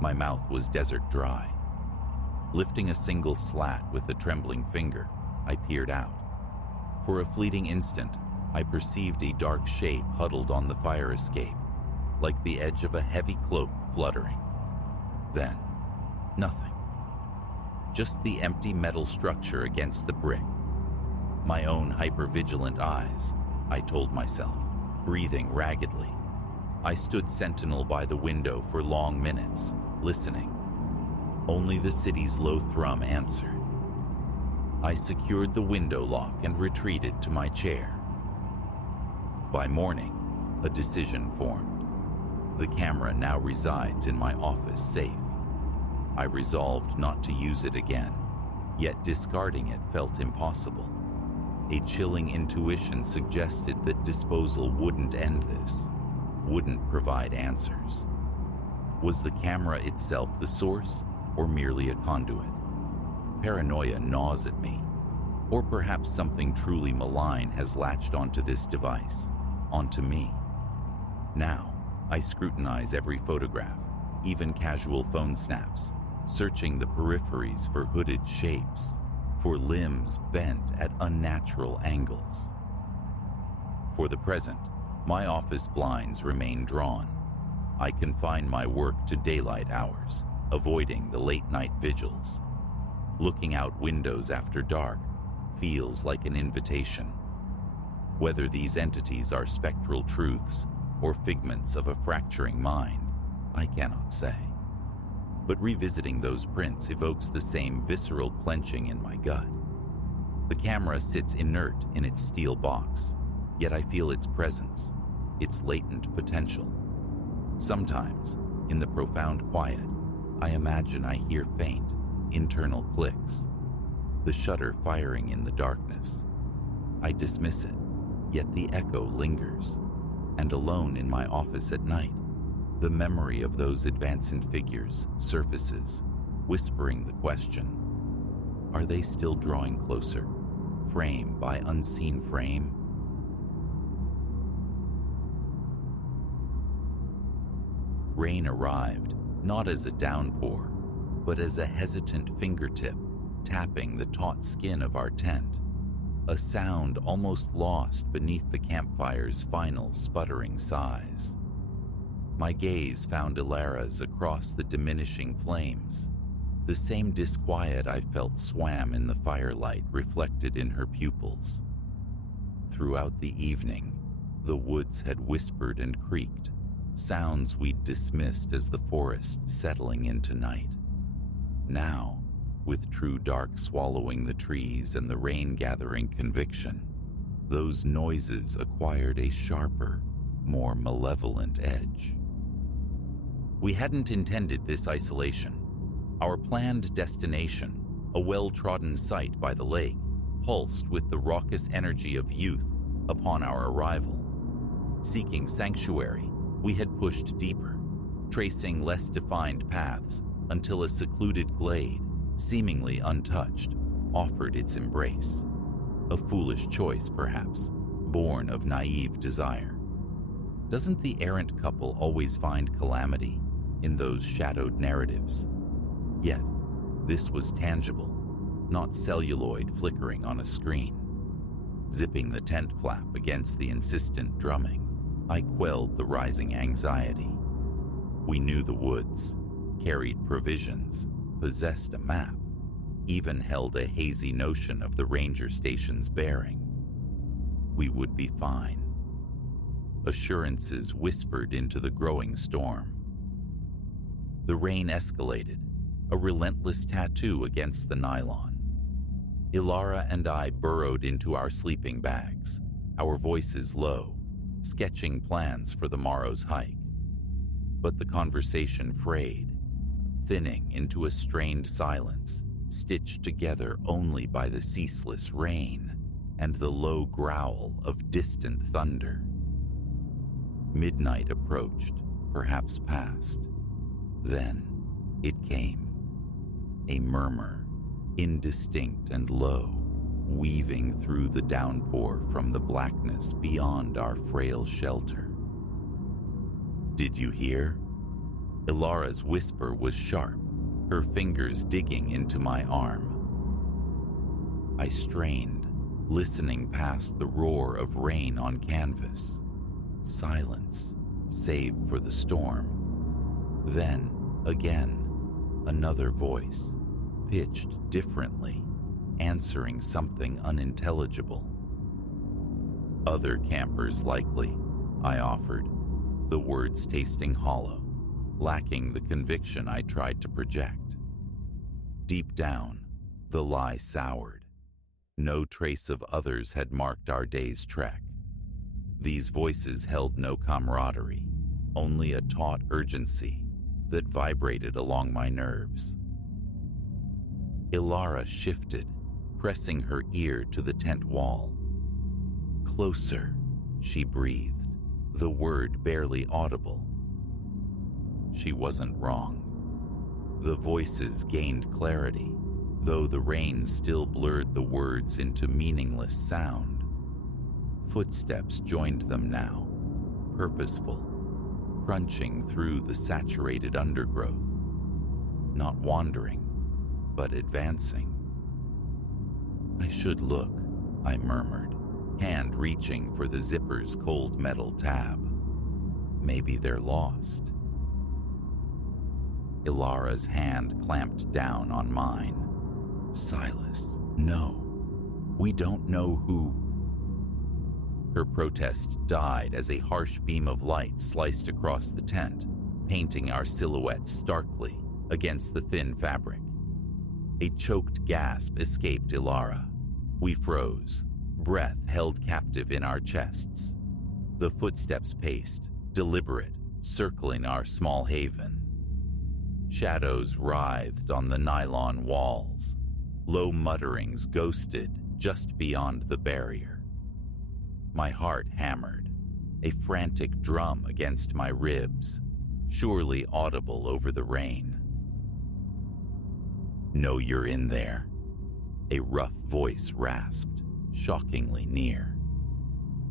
My mouth was desert dry. Lifting a single slat with a trembling finger, I peered out. For a fleeting instant, I perceived a dark shape huddled on the fire escape, like the edge of a heavy cloak fluttering. Then, Nothing. Just the empty metal structure against the brick. My own hypervigilant eyes, I told myself, breathing raggedly. I stood sentinel by the window for long minutes, listening. Only the city's low thrum answered. I secured the window lock and retreated to my chair. By morning, a decision formed. The camera now resides in my office safe. I resolved not to use it again, yet discarding it felt impossible. A chilling intuition suggested that disposal wouldn't end this, wouldn't provide answers. Was the camera itself the source, or merely a conduit? Paranoia gnaws at me. Or perhaps something truly malign has latched onto this device, onto me. Now, I scrutinize every photograph, even casual phone snaps, searching the peripheries for hooded shapes, for limbs bent at unnatural angles. For the present, my office blinds remain drawn. I confine my work to daylight hours, avoiding the late-night vigils. Looking out windows after dark feels like an invitation. Whether these entities are spectral truths or figments of a fracturing mind, I cannot say. But revisiting those prints evokes the same visceral clenching in my gut. The camera sits inert in its steel box, yet I feel its presence, its latent potential. Sometimes, in the profound quiet, I imagine I hear faint, internal clicks, the shutter firing in the darkness. I dismiss it, yet the echo lingers, and alone in my office at night, the memory of those advancing figures surfaces, whispering the question, are they still drawing closer, frame by unseen frame? Rain arrived, not as a downpour, but as a hesitant fingertip tapping the taut skin of our tent, a sound almost lost beneath the campfire's final sputtering sighs. My gaze found Ilara's across the diminishing flames. The same disquiet I felt swam in the firelight reflected in her pupils. Throughout the evening, the woods had whispered and creaked, sounds we'd dismissed as the forest settling into night. Now, with true dark swallowing the trees and the rain gathering conviction, those noises acquired a sharper, more malevolent edge. We hadn't intended this isolation. Our planned destination, a well-trodden site by the lake, pulsed with the raucous energy of youth upon our arrival. Seeking sanctuary, we had pushed deeper, tracing less defined paths until a secluded glade, seemingly untouched, offered its embrace. A foolish choice, perhaps, born of naive desire. Doesn't the errant couple always find calamity in those shadowed narratives? Yet, this was tangible, not celluloid flickering on a screen. Zipping the tent flap against the insistent drumming, I quelled the rising anxiety. We knew the woods, carried provisions, possessed a map, even held a hazy notion of the ranger station's bearing. We would be fine. Assurances whispered into the growing storm. The rain escalated, a relentless tattoo against the nylon. Ilara and I burrowed into our sleeping bags, our voices low, sketching plans for the morrow's hike. But the conversation frayed, thinning into a strained silence, stitched together only by the ceaseless rain and the low growl of distant thunder. Midnight approached, perhaps passed. Then it came. A murmur, indistinct and low, weaving through the downpour from the blackness beyond our frail shelter. Did you hear? Ilara's whisper was sharp, her fingers digging into my arm. I strained, listening past the roar of rain on canvas. Silence, save for the storm. Then, again, Another voice, pitched differently, answering something unintelligible. Other campers likely, I offered, the words tasting hollow, lacking the conviction I tried to project. Deep down, the lie soured. No trace of others had marked our day's trek. These voices held no camaraderie, only a taut urgency that vibrated along my nerves. Ilara shifted, pressing her ear to the tent wall. "Closer," she breathed, the word barely audible. She wasn't wrong. The voices gained clarity, though the rain still blurred the words into meaningless sound. Footsteps joined them now, purposeful, crunching through the saturated undergrowth. Not wandering, but advancing. "I should look," I murmured, hand reaching for the zipper's cold metal tab. "Maybe they're lost." Ilara's hand clamped down on mine. "Silas, no. We don't know who." Her protest died as a harsh beam of light sliced across the tent, painting our silhouettes starkly against the thin fabric. A choked gasp escaped Ilara. We froze, breath held captive in our chests. The footsteps paced, deliberate, circling our small haven. Shadows writhed on the nylon walls. Low mutterings ghosted just beyond the barrier. My heart hammered, a frantic drum against my ribs, surely audible over the rain. "Know you're in there," a rough voice rasped, shockingly near.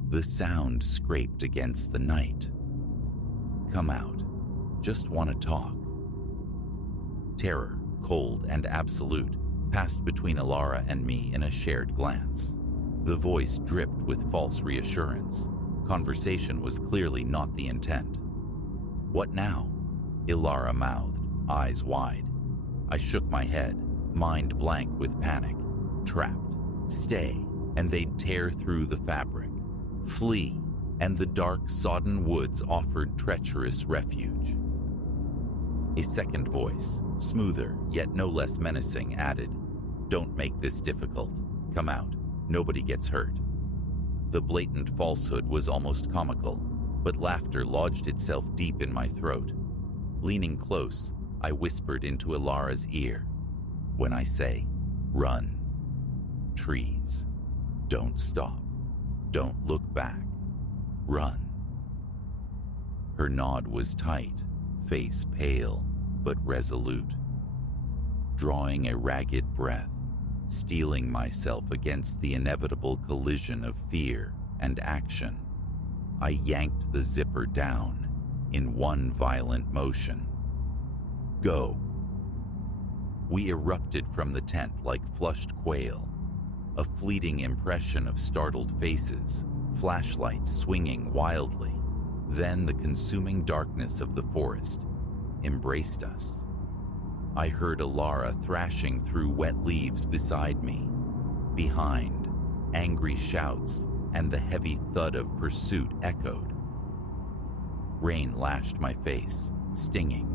The sound scraped against the night. "Come out. Just want to talk." Terror, cold and absolute, passed between Ilara and me in a shared glance. The voice dripped with false reassurance. Conversation was clearly not the intent. "What now?" Ilara mouthed, eyes wide. I shook my head, mind blank with panic. Trapped. Stay, and they'd tear through the fabric. Flee, and the dark, sodden woods offered treacherous refuge. A second voice, smoother yet no less menacing, added, "Don't make this difficult. Come out. Nobody gets hurt." The blatant falsehood was almost comical, but laughter lodged itself deep in my throat. Leaning close, I whispered into Ilara's ear, "When I say, run. Trees. Don't stop. Don't look back. Run." Her nod was tight, face pale, but resolute. Drawing a ragged breath, steeling myself against the inevitable collision of fear and action, I yanked the zipper down in one violent motion. "Go." We erupted from the tent like flushed quail, a fleeting impression of startled faces, flashlights swinging wildly. Then the consuming darkness of the forest embraced us. I heard Ilara thrashing through wet leaves beside me. Behind, angry shouts and the heavy thud of pursuit echoed. Rain lashed my face, stinging.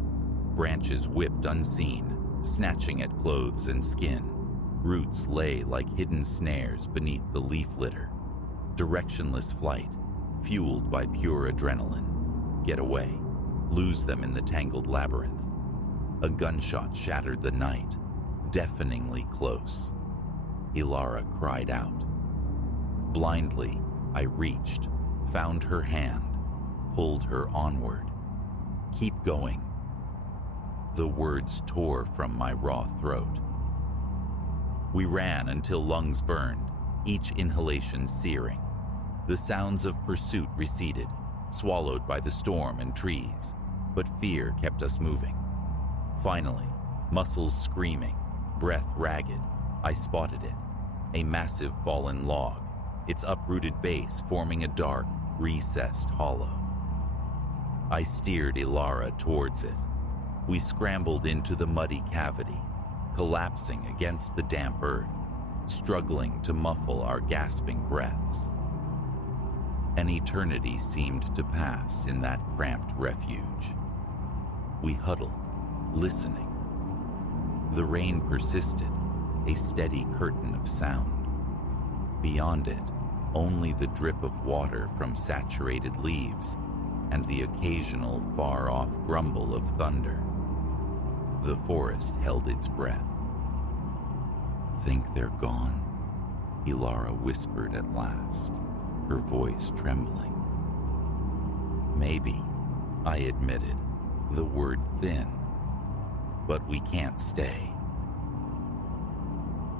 Branches whipped unseen, snatching at clothes and skin. Roots lay like hidden snares beneath the leaf litter. Directionless flight, fueled by pure adrenaline. Get away, lose them in the tangled labyrinth. A gunshot shattered the night, deafeningly close. Ilara cried out. Blindly, I reached, found her hand, pulled her onward. "Keep going." The words tore from my raw throat. We ran until lungs burned, each inhalation searing. The sounds of pursuit receded, swallowed by the storm and trees, but fear kept us moving. Finally, muscles screaming, breath ragged, I spotted it. A massive fallen log, its uprooted base forming a dark, recessed hollow. I steered Ilara towards it. We scrambled into the muddy cavity, collapsing against the damp earth, struggling to muffle our gasping breaths. An eternity seemed to pass in that cramped refuge. We huddled, listening. The rain persisted, a steady curtain of sound. Beyond it, only the drip of water from saturated leaves and the occasional far-off grumble of thunder. The forest held its breath. "Think they're gone?" Ilara whispered at last, her voice trembling. "Maybe," I admitted, the word thin. "But we can't stay."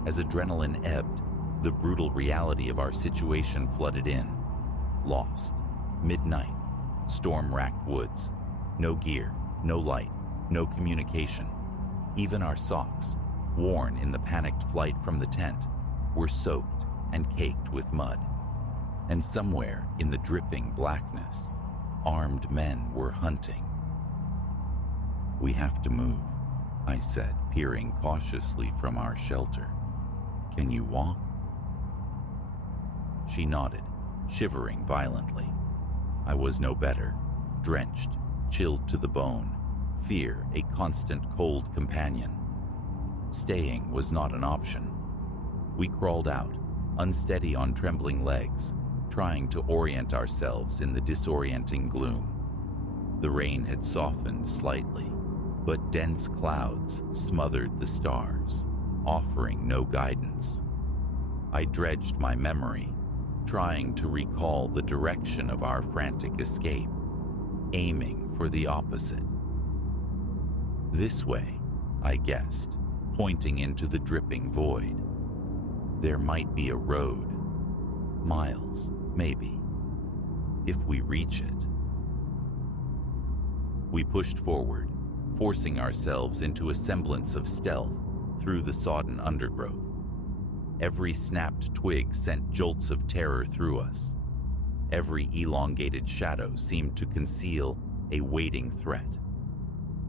As adrenaline ebbed, the brutal reality of our situation flooded in. Lost. Midnight. Storm-racked woods. No gear, no light, no communication. Even our socks, worn in the panicked flight from the tent, were soaked and caked with mud. And somewhere in the dripping blackness, armed men were hunting. "We have to move," I said, peering cautiously from our shelter. "Can you walk?" She nodded, shivering violently. I was no better, drenched, chilled to the bone, fear a constant cold companion. Staying was not an option. We crawled out, unsteady on trembling legs, trying to orient ourselves in the disorienting gloom. The rain had softened slightly, but dense clouds smothered the stars, offering no guidance. I dredged my memory, trying to recall the direction of our frantic escape, aiming for the opposite. "This way," I guessed, pointing into the dripping void. "There might be a road. Miles, maybe. If we reach it." We pushed forward, forcing ourselves into a semblance of stealth through the sodden undergrowth. Every snapped twig sent jolts of terror through us. Every elongated shadow seemed to conceal a waiting threat.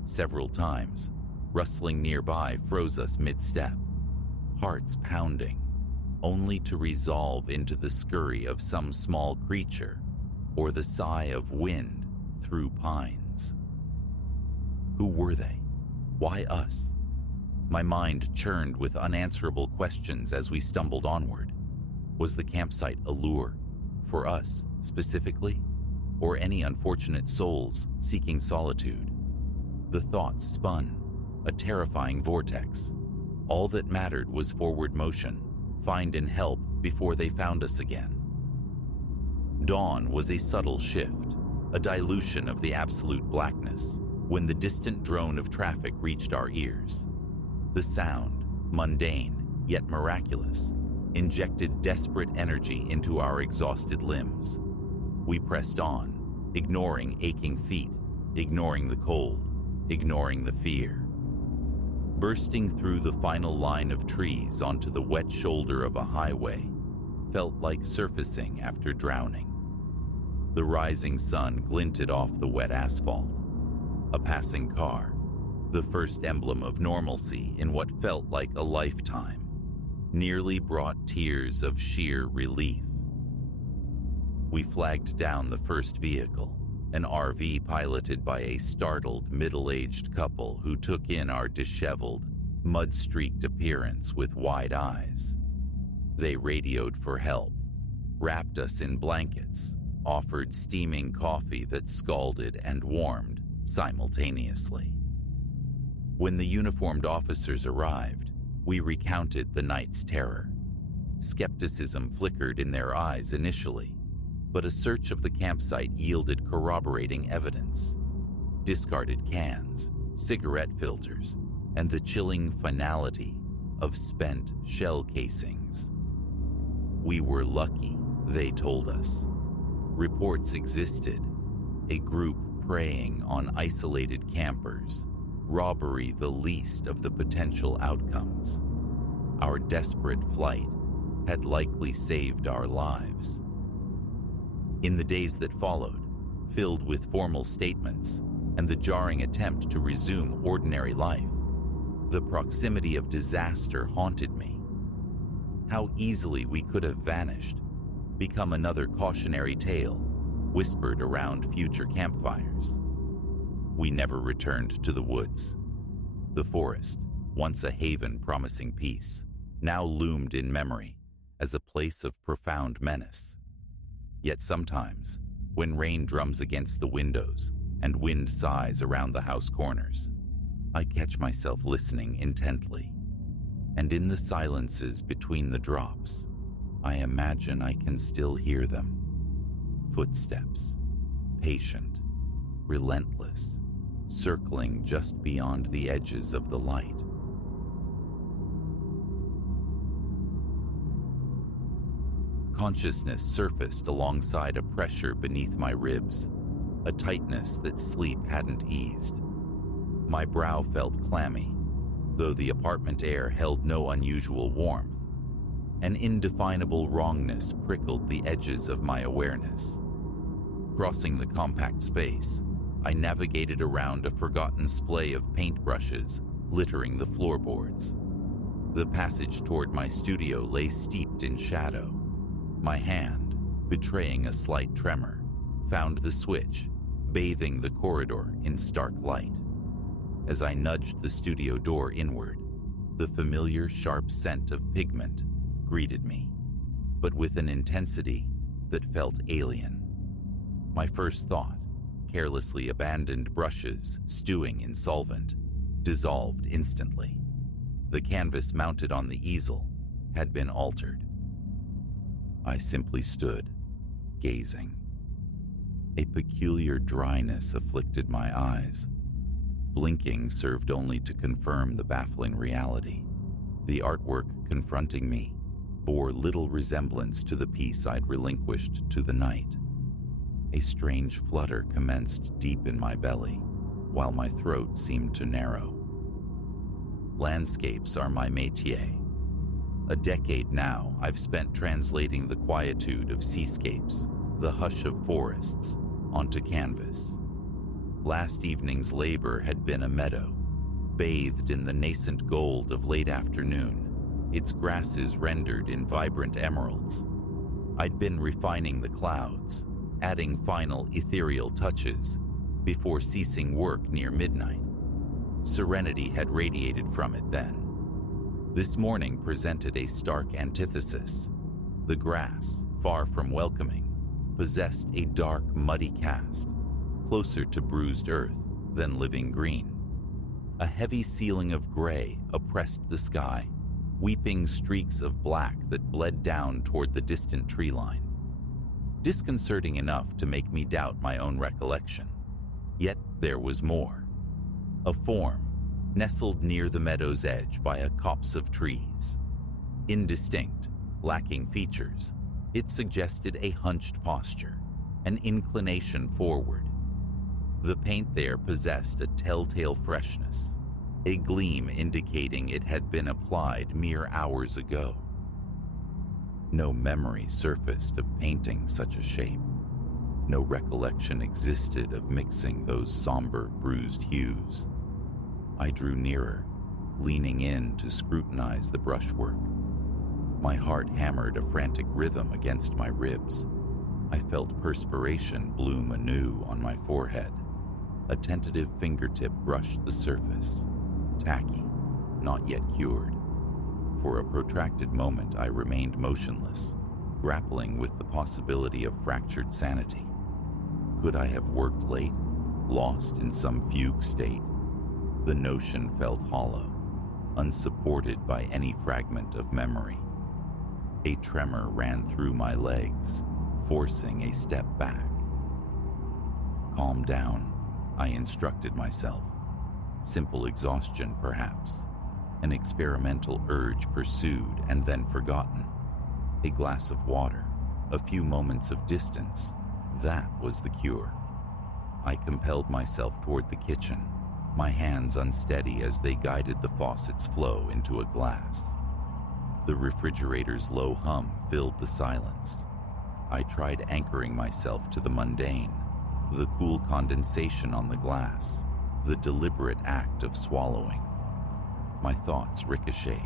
Several times, rustling nearby froze us mid-step, hearts pounding, only to resolve into the scurry of some small creature or the sigh of wind through pines. Who were they? Why us? My mind churned with unanswerable questions as we stumbled onward. Was the campsite a lure, for us specifically, or any unfortunate souls seeking solitude? The thoughts spun, a terrifying vortex. All that mattered was forward motion, find and help before they found us again. Dawn was a subtle shift, a dilution of the absolute blackness, when the distant drone of traffic reached our ears. The sound, mundane yet miraculous, injected desperate energy into our exhausted limbs. We pressed on, ignoring aching feet, ignoring the cold, ignoring the fear. Bursting through the final line of trees onto the wet shoulder of a highway felt like surfacing after drowning. The rising sun glinted off the wet asphalt. A passing car, the first emblem of normalcy in what felt like a lifetime, nearly brought tears of sheer relief. We flagged down the first vehicle, an RV piloted by a startled middle-aged couple who took in our disheveled, mud-streaked appearance with wide eyes. They radioed for help, wrapped us in blankets, offered steaming coffee that scalded and warmed simultaneously. When the uniformed officers arrived, we recounted the night's terror. Skepticism flickered in their eyes initially, but a search of the campsite yielded corroborating evidence. Discarded cans, cigarette filters, and the chilling finality of spent shell casings. We were lucky, they told us. Reports existed, a group preying on isolated campers, robbery the least of the potential outcomes. Our desperate flight had likely saved our lives. In the days that followed, filled with formal statements and the jarring attempt to resume ordinary life. The proximity of disaster haunted me. How easily we could have vanished, become another cautionary tale, whispered around future campfires. We never returned to the woods. The forest, once a haven promising peace, now loomed in memory as a place of profound menace. Yet sometimes, when rain drums against the windows and wind sighs around the house corners, I catch myself listening intently. And in the silences between the drops, I imagine I can still hear them. Footsteps, patient, relentless, circling just beyond the edges of the light. Consciousness surfaced alongside a pressure beneath my ribs, a tightness that sleep hadn't eased. My brow felt clammy, though the apartment air held no unusual warmth. An indefinable wrongness prickled the edges of my awareness. Crossing the compact space, I navigated around a forgotten splay of paintbrushes littering the floorboards. The passage toward my studio lay steeped in shadow. My hand, betraying a slight tremor, found the switch, bathing the corridor in stark light. As I nudged the studio door inward, the familiar sharp scent of pigment greeted me, but with an intensity that felt alien. My first thought, carelessly abandoned brushes stewing in solvent, dissolved instantly. The canvas mounted on the easel had been altered. I simply stood, gazing. A peculiar dryness afflicted my eyes. Blinking served only to confirm the baffling reality. The artwork confronting me bore little resemblance to the piece I'd relinquished to the night. A strange flutter commenced deep in my belly, while my throat seemed to narrow. Landscapes are my métier. A decade now I've spent translating the quietude of seascapes, the hush of forests, onto canvas. Last evening's labor had been a meadow, bathed in the nascent gold of late afternoon, its grasses rendered in vibrant emeralds. I'd been refining the clouds, adding final ethereal touches, before ceasing work near midnight. Serenity had radiated from it then. This morning presented a stark antithesis. The grass, far from welcoming, possessed a dark, muddy cast, closer to bruised earth than living green. A heavy ceiling of gray oppressed the sky, weeping streaks of black that bled down toward the distant tree line. Disconcerting enough to make me doubt my own recollection. Yet there was more. A form, nestled near the meadow's edge by a copse of trees. Indistinct, lacking features, it suggested a hunched posture, an inclination forward. The paint there possessed a telltale freshness, a gleam indicating it had been applied mere hours ago. No memory surfaced of painting such a shape. No recollection existed of mixing those somber, bruised hues. I drew nearer, leaning in to scrutinize the brushwork. My heart hammered a frantic rhythm against my ribs. I felt perspiration bloom anew on my forehead. A tentative fingertip brushed the surface, tacky, not yet cured. For a protracted moment I remained motionless, grappling with the possibility of fractured sanity. Could I have worked late, lost in some fugue state? The notion felt hollow, unsupported by any fragment of memory. A tremor ran through my legs, forcing a step back. Calm down, I instructed myself. Simple exhaustion, perhaps. An experimental urge pursued and then forgotten. A glass of water, a few moments of distance, that was the cure. I compelled myself toward the kitchen, my hands unsteady as they guided the faucet's flow into a glass. The refrigerator's low hum filled the silence. I tried anchoring myself to the mundane, The cool condensation on the glass, the deliberate act of swallowing. My thoughts ricocheted.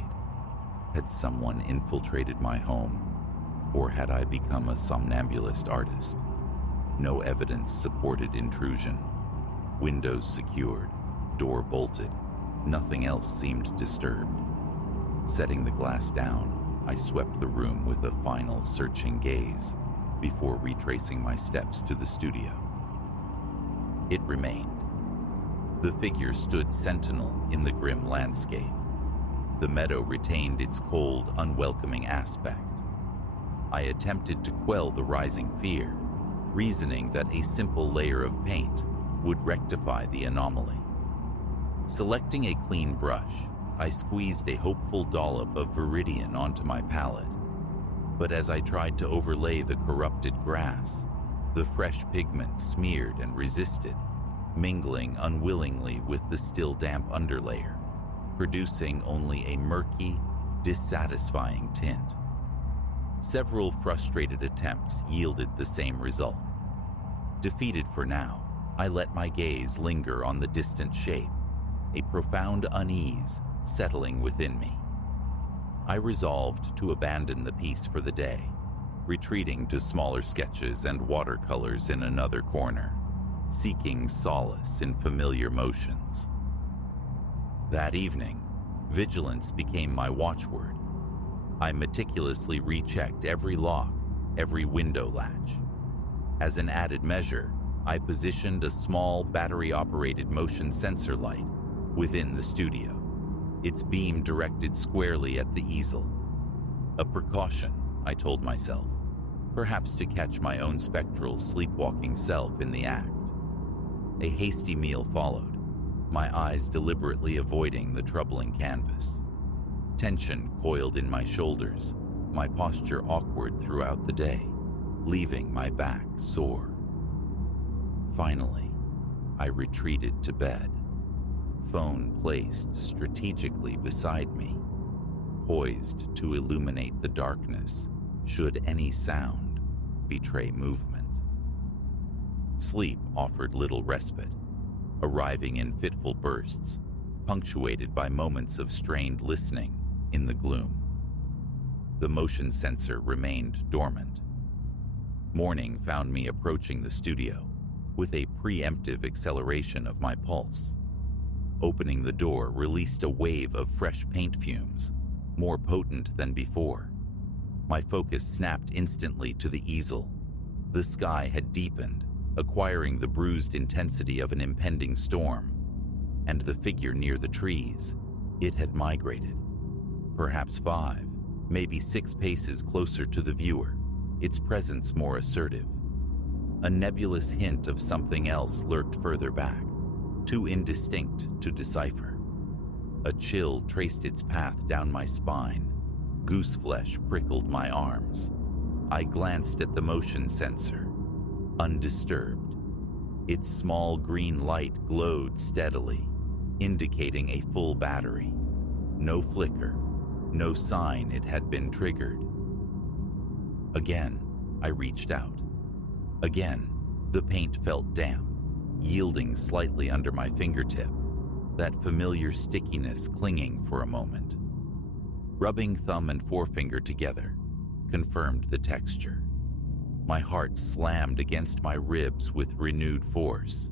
Had someone infiltrated my home, or had I become a somnambulist artist? No evidence supported intrusion. Windows secured, door bolted. Nothing else seemed disturbed. Setting the glass down, I swept the room with a final searching gaze before retracing my steps to the studio. It remained. The figure stood sentinel in the grim landscape. The meadow retained its cold, unwelcoming aspect. I attempted to quell the rising fear, reasoning that a simple layer of paint would rectify the anomaly. Selecting a clean brush, I squeezed a hopeful dollop of Viridian onto my palette. But as I tried to overlay the corrupted grass, the fresh pigment smeared and resisted, mingling unwillingly with the still damp underlayer, producing only a murky, dissatisfying tint. Several frustrated attempts yielded the same result. Defeated for now, I let my gaze linger on the distant shape, a profound unease settling within me. I resolved to abandon the piece for the day, retreating to smaller sketches and watercolors in another corner, seeking solace in familiar motions. That evening, vigilance became my watchword. I meticulously rechecked every lock, every window latch. As an added measure, I positioned a small battery-operated motion sensor light within the studio, its beam directed squarely at the easel. A precaution, I told myself, perhaps to catch my own spectral, sleepwalking self in the act. A hasty meal followed, my eyes deliberately avoiding the troubling canvas. Tension coiled in my shoulders, my posture awkward throughout the day, leaving my back sore. Finally, I retreated to bed, phone placed strategically beside me, poised to illuminate the darkness should any sound betray movement. Sleep offered little respite, arriving in fitful bursts, punctuated by moments of strained listening in the gloom. The motion sensor remained dormant. Morning found me approaching the studio with a preemptive acceleration of my pulse. Opening the door released a wave of fresh paint fumes, more potent than before. My focus snapped instantly to the easel. The sky had deepened, acquiring the bruised intensity of an impending storm, and the figure near the trees, it had migrated. Perhaps 5, maybe 6 paces closer to the viewer, its presence more assertive. A nebulous hint of something else lurked further back, too indistinct to decipher. A chill traced its path down my spine. Gooseflesh prickled my arms. I glanced at the motion sensor, undisturbed. Its small green light glowed steadily, indicating a full battery. No flicker, no sign it had been triggered. Again, I reached out. Again, the paint felt damp, yielding slightly under my fingertip, that familiar stickiness clinging for a moment. Rubbing thumb and forefinger together confirmed the texture. My heart slammed against my ribs with renewed force.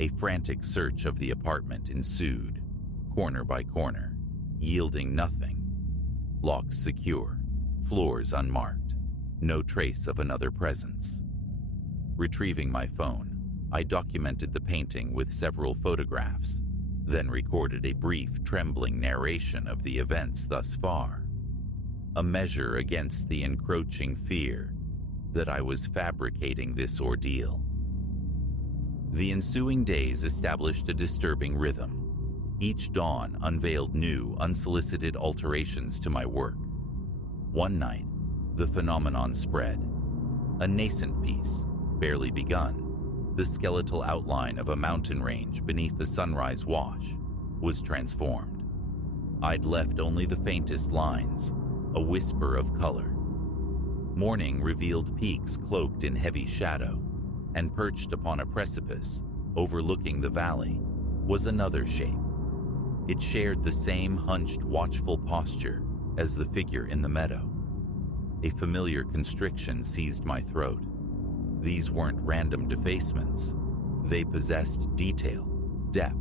A frantic search of the apartment ensued, corner by corner, yielding nothing. Locks secure, floors unmarked, no trace of another presence. Retrieving my phone, I documented the painting with several photographs, then recorded a brief, trembling narration of the events thus far, a measure against the encroaching fear that I was fabricating this ordeal. The ensuing days established a disturbing rhythm. Each dawn unveiled new, unsolicited alterations to my work. One night, the phenomenon spread. A nascent piece, barely begun, the skeletal outline of a mountain range beneath the sunrise wash, was transformed. I'd left only the faintest lines, a whisper of color. Morning revealed peaks cloaked in heavy shadow, and perched upon a precipice overlooking the valley was another shape. It shared the same hunched, watchful posture as the figure in the meadow. A familiar constriction seized my throat. These weren't random defacements. They possessed detail, depth,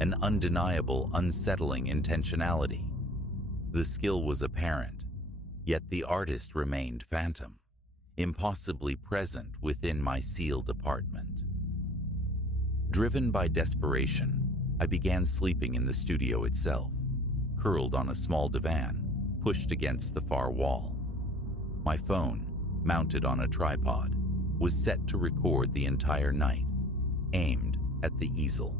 and undeniable, unsettling intentionality. The skill was apparent, yet the artist remained phantom, impossibly present within my sealed apartment. Driven by desperation, I began sleeping in the studio itself, curled on a small divan, pushed against the far wall. My phone, mounted on a tripod, was set to record the entire night, aimed at the easel.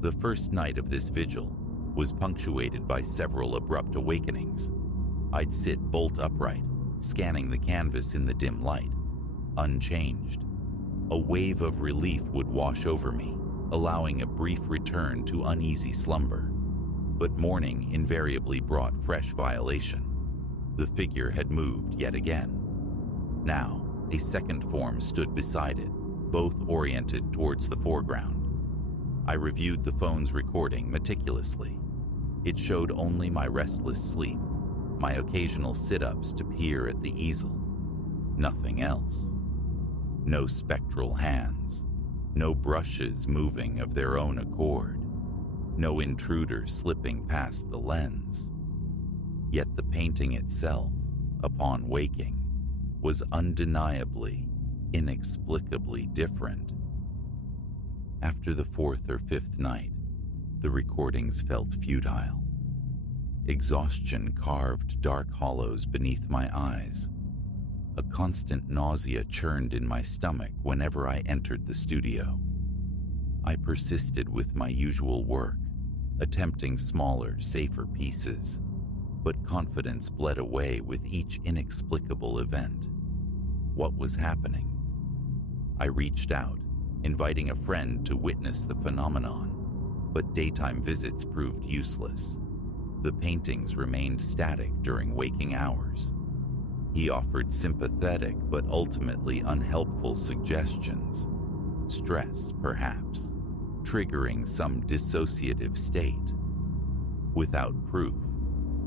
The first night of this vigil was punctuated by several abrupt awakenings. I'd sit bolt upright, scanning the canvas in the dim light, unchanged. A wave of relief would wash over me, allowing a brief return to uneasy slumber. But morning invariably brought fresh violation. The figure had moved yet again. Now, a second form stood beside it, both oriented towards the foreground. I reviewed the phone's recording meticulously. It showed only my restless sleep, my occasional sit-ups to peer at the easel. Nothing else. No spectral hands, no brushes moving of their own accord, no intruder slipping past the lens. Yet the painting itself, upon waking, was undeniably, inexplicably different. After the fourth or fifth night, the recordings felt futile. Exhaustion carved dark hollows beneath my eyes. A constant nausea churned in my stomach whenever I entered the studio. I persisted with my usual work, attempting smaller, safer pieces, but confidence bled away with each inexplicable event. What was happening? I reached out, inviting a friend to witness the phenomenon, but daytime visits proved useless. The paintings remained static during waking hours. He offered sympathetic but ultimately unhelpful suggestions. Stress, perhaps, triggering some dissociative state. Without proof,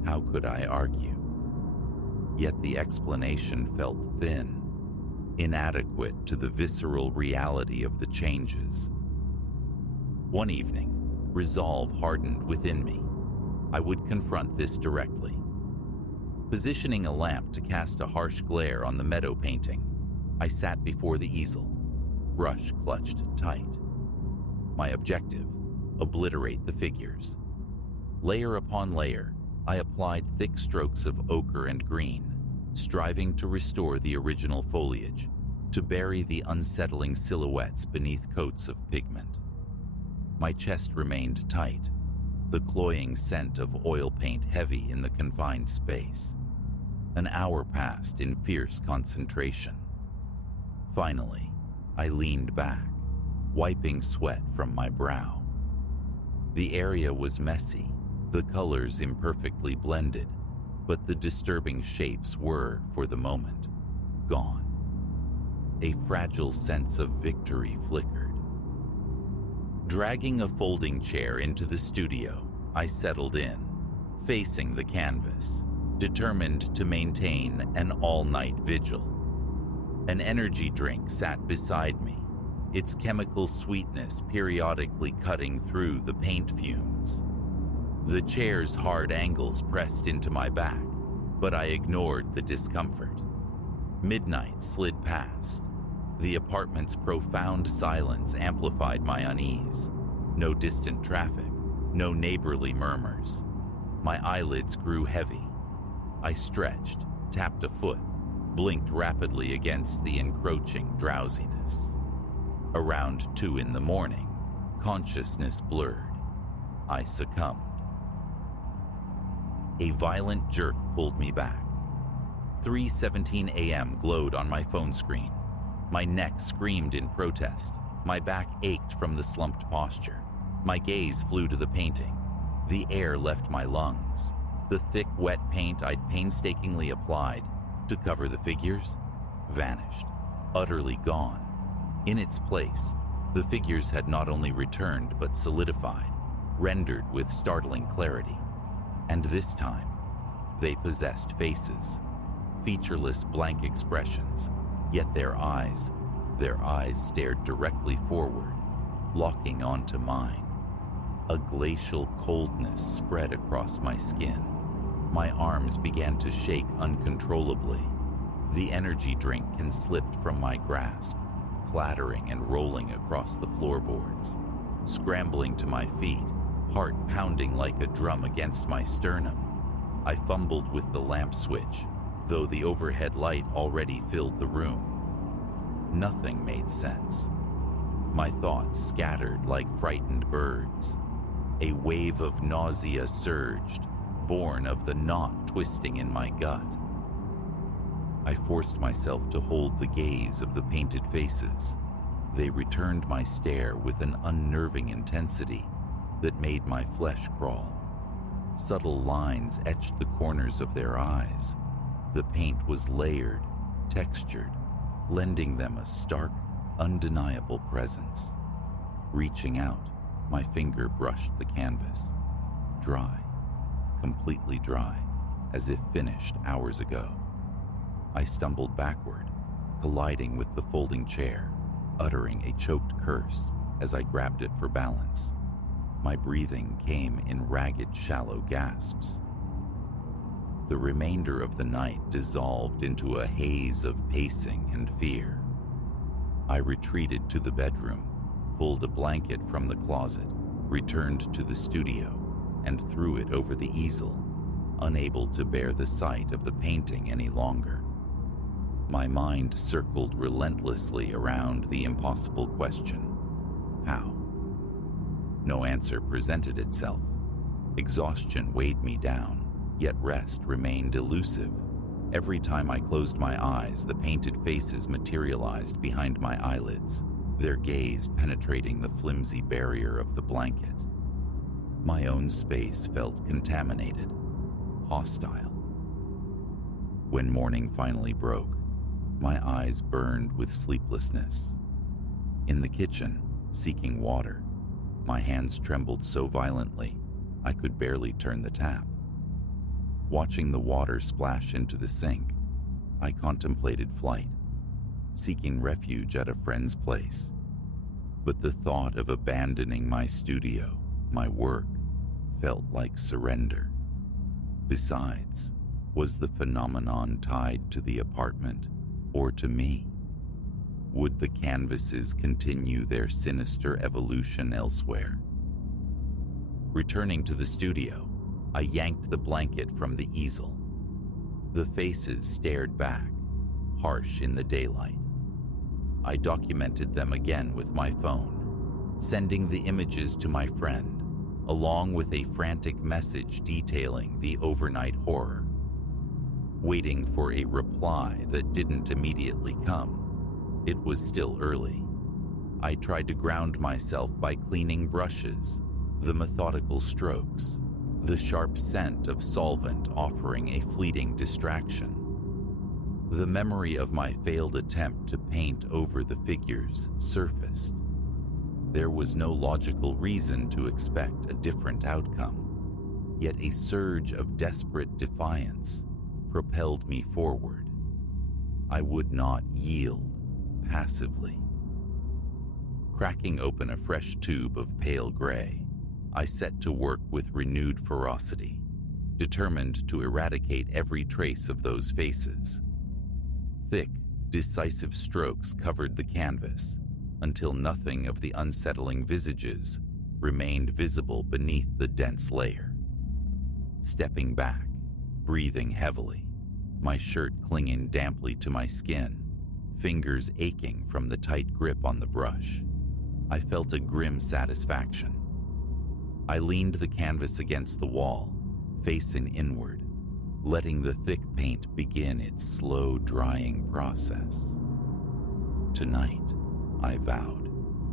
how could I argue? Yet the explanation felt thin, inadequate to the visceral reality of the changes. One evening, resolve hardened within me. I would confront this directly. Positioning a lamp to cast a harsh glare on the meadow painting, I sat before the easel, brush clutched tight. My objective: obliterate the figures. Layer upon layer, I applied thick strokes of ochre and green, striving to restore the original foliage, to bury the unsettling silhouettes beneath coats of pigment. My chest remained tight, the cloying scent of oil paint heavy in the confined space. An hour passed in fierce concentration. Finally, I leaned back, wiping sweat from my brow. The area was messy, the colors imperfectly blended, but the disturbing shapes were, for the moment, gone. A fragile sense of victory flickered. Dragging a folding chair into the studio, I settled in, facing the canvas, determined to maintain an all-night vigil. An energy drink sat beside me, its chemical sweetness periodically cutting through the paint fumes. The chair's hard angles pressed into my back, but I ignored the discomfort. Midnight slid past. The apartment's profound silence amplified my unease. No distant traffic, no neighborly murmurs. My eyelids grew heavy. I stretched, tapped a foot, blinked rapidly against the encroaching drowsiness. Around 2 a.m, consciousness blurred. I succumbed. A violent jerk pulled me back. 3:17 a.m. glowed on my phone screen. My neck screamed in protest. My back ached from the slumped posture. My gaze flew to the painting. The air left my lungs. The thick, wet paint I'd painstakingly applied to cover the figures vanished, utterly gone. In its place, the figures had not only returned but solidified, rendered with startling clarity. And this time, they possessed faces, featureless blank expressions, yet their eyes stared directly forward, locking onto mine. A glacial coldness spread across my skin. My arms began to shake uncontrollably. The energy drink slipped from my grasp, clattering and rolling across the floorboards. Scrambling to my feet, heart pounding like a drum against my sternum, I fumbled with the lamp switch, though the overhead light already filled the room. Nothing made sense. My thoughts scattered like frightened birds. A wave of nausea surged, born of the knot twisting in my gut. I forced myself to hold the gaze of the painted faces. They returned my stare with an unnerving intensity that made my flesh crawl. Subtle lines etched the corners of their eyes. The paint was layered, textured, lending them a stark, undeniable presence. Reaching out, my finger brushed the canvas. Dry, completely dry, as if finished hours ago. I stumbled backward, colliding with the folding chair, uttering a choked curse as I grabbed it for balance. My breathing came in ragged, shallow gasps. The remainder of the night dissolved into a haze of pacing and fear. I retreated to the bedroom, pulled a blanket from the closet, returned to the studio, and threw it over the easel, unable to bear the sight of the painting any longer. My mind circled relentlessly around the impossible question: how? No answer presented itself. Exhaustion weighed me down, yet rest remained elusive. Every time I closed my eyes, the painted faces materialized behind my eyelids, their gaze penetrating the flimsy barrier of the blanket. My own space felt contaminated, hostile. When morning finally broke, my eyes burned with sleeplessness. In the kitchen, seeking water, my hands trembled so violently I could barely turn the tap. Watching the water splash into the sink, I contemplated flight, seeking refuge at a friend's place. But the thought of abandoning my studio, my work, felt like surrender. Besides, was the phenomenon tied to the apartment or to me? Would the canvases continue their sinister evolution elsewhere? Returning to the studio, I yanked the blanket from the easel. The faces stared back, harsh in the daylight. I documented them again with my phone, sending the images to my friend, along with a frantic message detailing the overnight horror. Waiting for a reply that didn't immediately come. It was still early. I tried to ground myself by cleaning brushes, the methodical strokes, the sharp scent of solvent offering a fleeting distraction. The memory of my failed attempt to paint over the figures surfaced. There was no logical reason to expect a different outcome, yet a surge of desperate defiance propelled me forward. I would not yield passively. Cracking open a fresh tube of pale gray, I set to work with renewed ferocity, determined to eradicate every trace of those faces. Thick, decisive strokes covered the canvas until nothing of the unsettling visages remained visible beneath the dense layer. Stepping back, breathing heavily, my shirt clinging damply to my skin, fingers aching from the tight grip on the brush, I felt a grim satisfaction. I leaned the canvas against the wall, facing inward, letting the thick paint begin its slow drying process. Tonight, I vowed,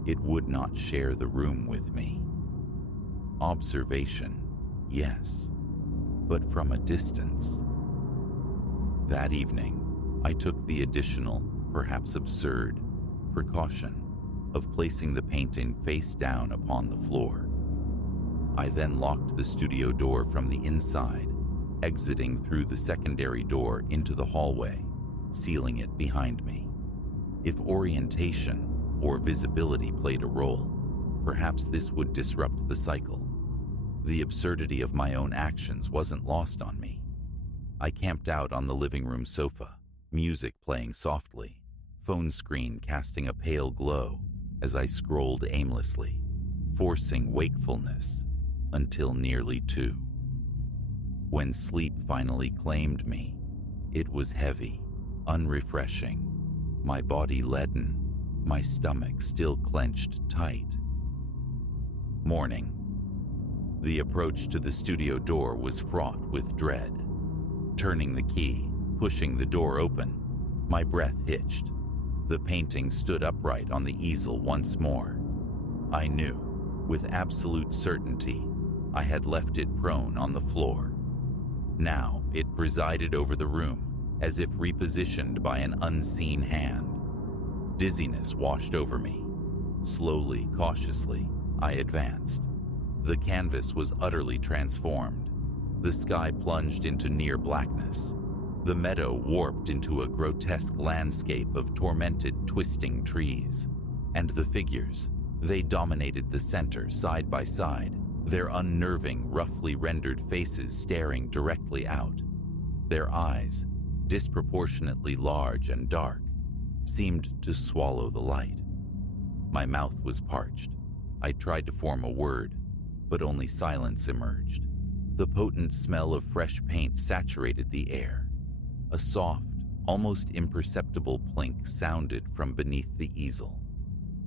it would not share the room with me. Observation, yes, but from a distance. That evening, I took the additional, perhaps absurd, precaution of placing the painting face down upon the floor. I then locked the studio door from the inside, exiting through the secondary door into the hallway, sealing it behind me. If orientation or visibility played a role, perhaps this would disrupt the cycle. The absurdity of my own actions wasn't lost on me. I camped out on the living room sofa, music playing softly, phone screen casting a pale glow as I scrolled aimlessly, forcing wakefulness until nearly 2. When sleep finally claimed me, it was heavy, unrefreshing, my body leaden, my stomach still clenched tight. Morning. The approach to the studio door was fraught with dread. Turning the key, pushing the door open, my breath hitched. The painting stood upright on the easel once more. I knew, with absolute certainty, I had left it prone on the floor. Now it presided over the room, as if repositioned by an unseen hand. Dizziness washed over me. Slowly, cautiously, I advanced. The canvas was utterly transformed. The sky plunged into near blackness. The meadow warped into a grotesque landscape of tormented, twisting trees. And the figures, they dominated the center side by side, their unnerving, roughly rendered faces staring directly out. Their eyes, disproportionately large and dark, seemed to swallow the light. My mouth was parched. I tried to form a word, but only silence emerged. The potent smell of fresh paint saturated the air. A soft, almost imperceptible plink sounded from beneath the easel.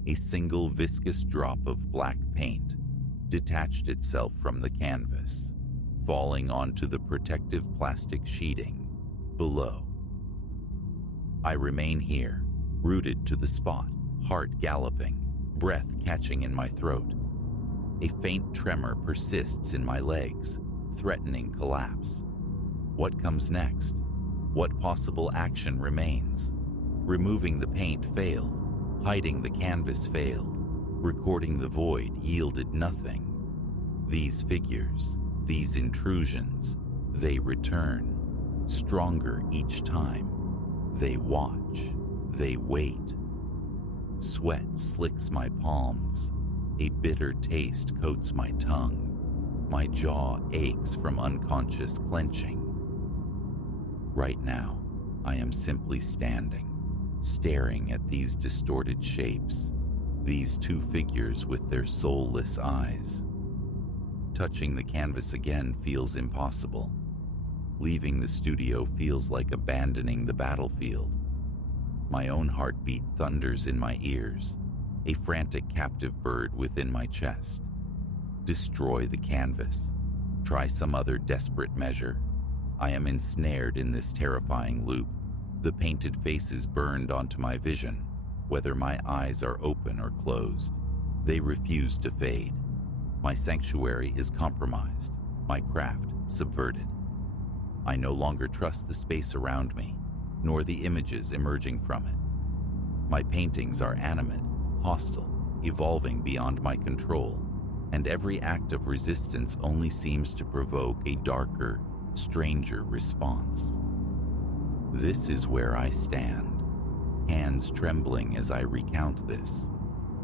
A single viscous drop of black paint detached itself from the canvas, falling onto the protective plastic sheeting below. I remain here, rooted to the spot, heart galloping, breath catching in my throat. A faint tremor persists in my legs, threatening collapse. What comes next? What possible action remains? Removing the paint failed. Hiding the canvas failed. Recording the void yielded nothing. These figures, these intrusions, they return. Stronger each time. They watch. They wait. Sweat slicks my palms. A bitter taste coats my tongue. My jaw aches from unconscious clenching. Right now, I am simply standing, staring at these distorted shapes, these two figures with their soulless eyes. Touching the canvas again feels impossible. Leaving the studio feels like abandoning the battlefield. My own heartbeat thunders in my ears, a frantic captive bird within my chest. Destroy the canvas. Try some other desperate measure. I am ensnared in this terrifying loop. The painted faces burned onto my vision, whether my eyes are open or closed. They refuse to fade. My sanctuary is compromised, my craft subverted. I no longer trust the space around me, nor the images emerging from it. My paintings are animate, hostile, evolving beyond my control, and every act of resistance only seems to provoke a darker, stranger response. This is where I stand, hands trembling as I recount this,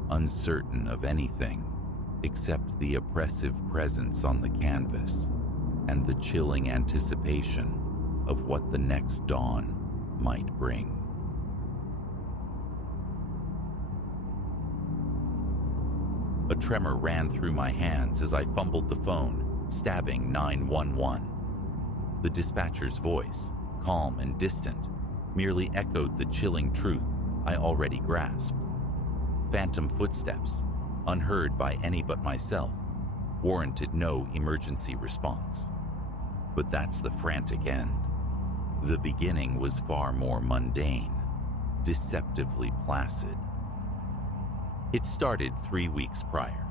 uncertain of anything except the oppressive presence on the canvas and the chilling anticipation of what the next dawn might bring. A tremor ran through my hands as I fumbled the phone, stabbing 911. The dispatcher's voice, calm and distant, merely echoed the chilling truth I already grasped. Phantom footsteps, unheard by any but myself, warranted no emergency response. But that's the frantic end. The beginning was far more mundane, deceptively placid. It started 3 weeks prior.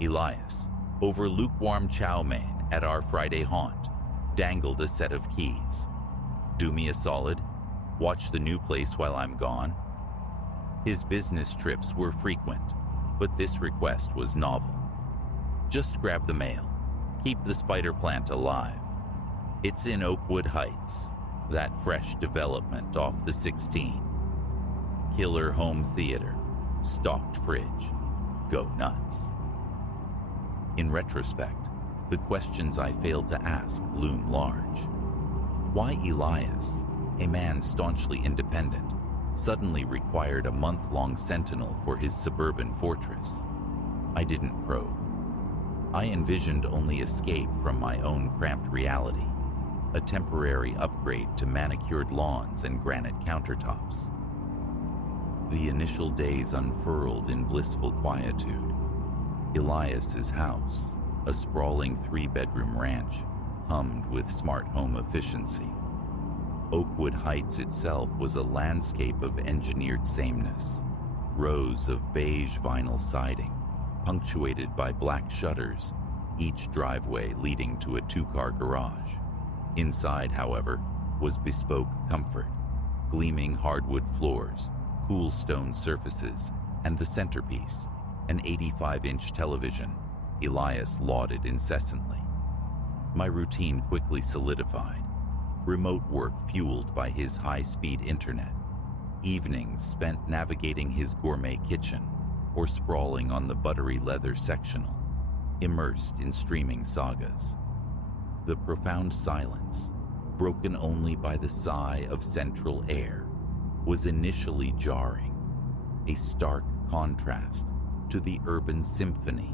Elias, over lukewarm chow mein at our Friday haunt, dangled a set of keys. Do me a solid, watch the new place while I'm gone. His business trips were frequent, but this request was novel. Just grab the mail. Keep the spider plant alive. It's in Oakwood Heights, that fresh development off the 16. Killer home theater, stocked fridge, go nuts. In retrospect, the questions I failed to ask loom large. Why Elias, a man staunchly independent, suddenly required a month-long sentinel for his suburban fortress? I didn't probe. I envisioned only escape from my own cramped reality, a temporary upgrade to manicured lawns and granite countertops. The initial days unfurled in blissful quietude. Elias's house, a sprawling 3-bedroom ranch, hummed with smart home efficiency. Oakwood Heights itself was a landscape of engineered sameness, rows of beige vinyl siding, punctuated by black shutters, each driveway leading to a 2-car garage. Inside, however, was bespoke comfort, gleaming hardwood floors, cool stone surfaces, and the centerpiece, an 85-inch television Elias lauded incessantly. My routine quickly solidified. Remote work fueled by his high-speed internet. Evenings spent navigating his gourmet kitchen or sprawling on the buttery leather sectional, immersed in streaming sagas. The profound silence, broken only by the sigh of central air, was initially jarring, a stark contrast to the urban symphony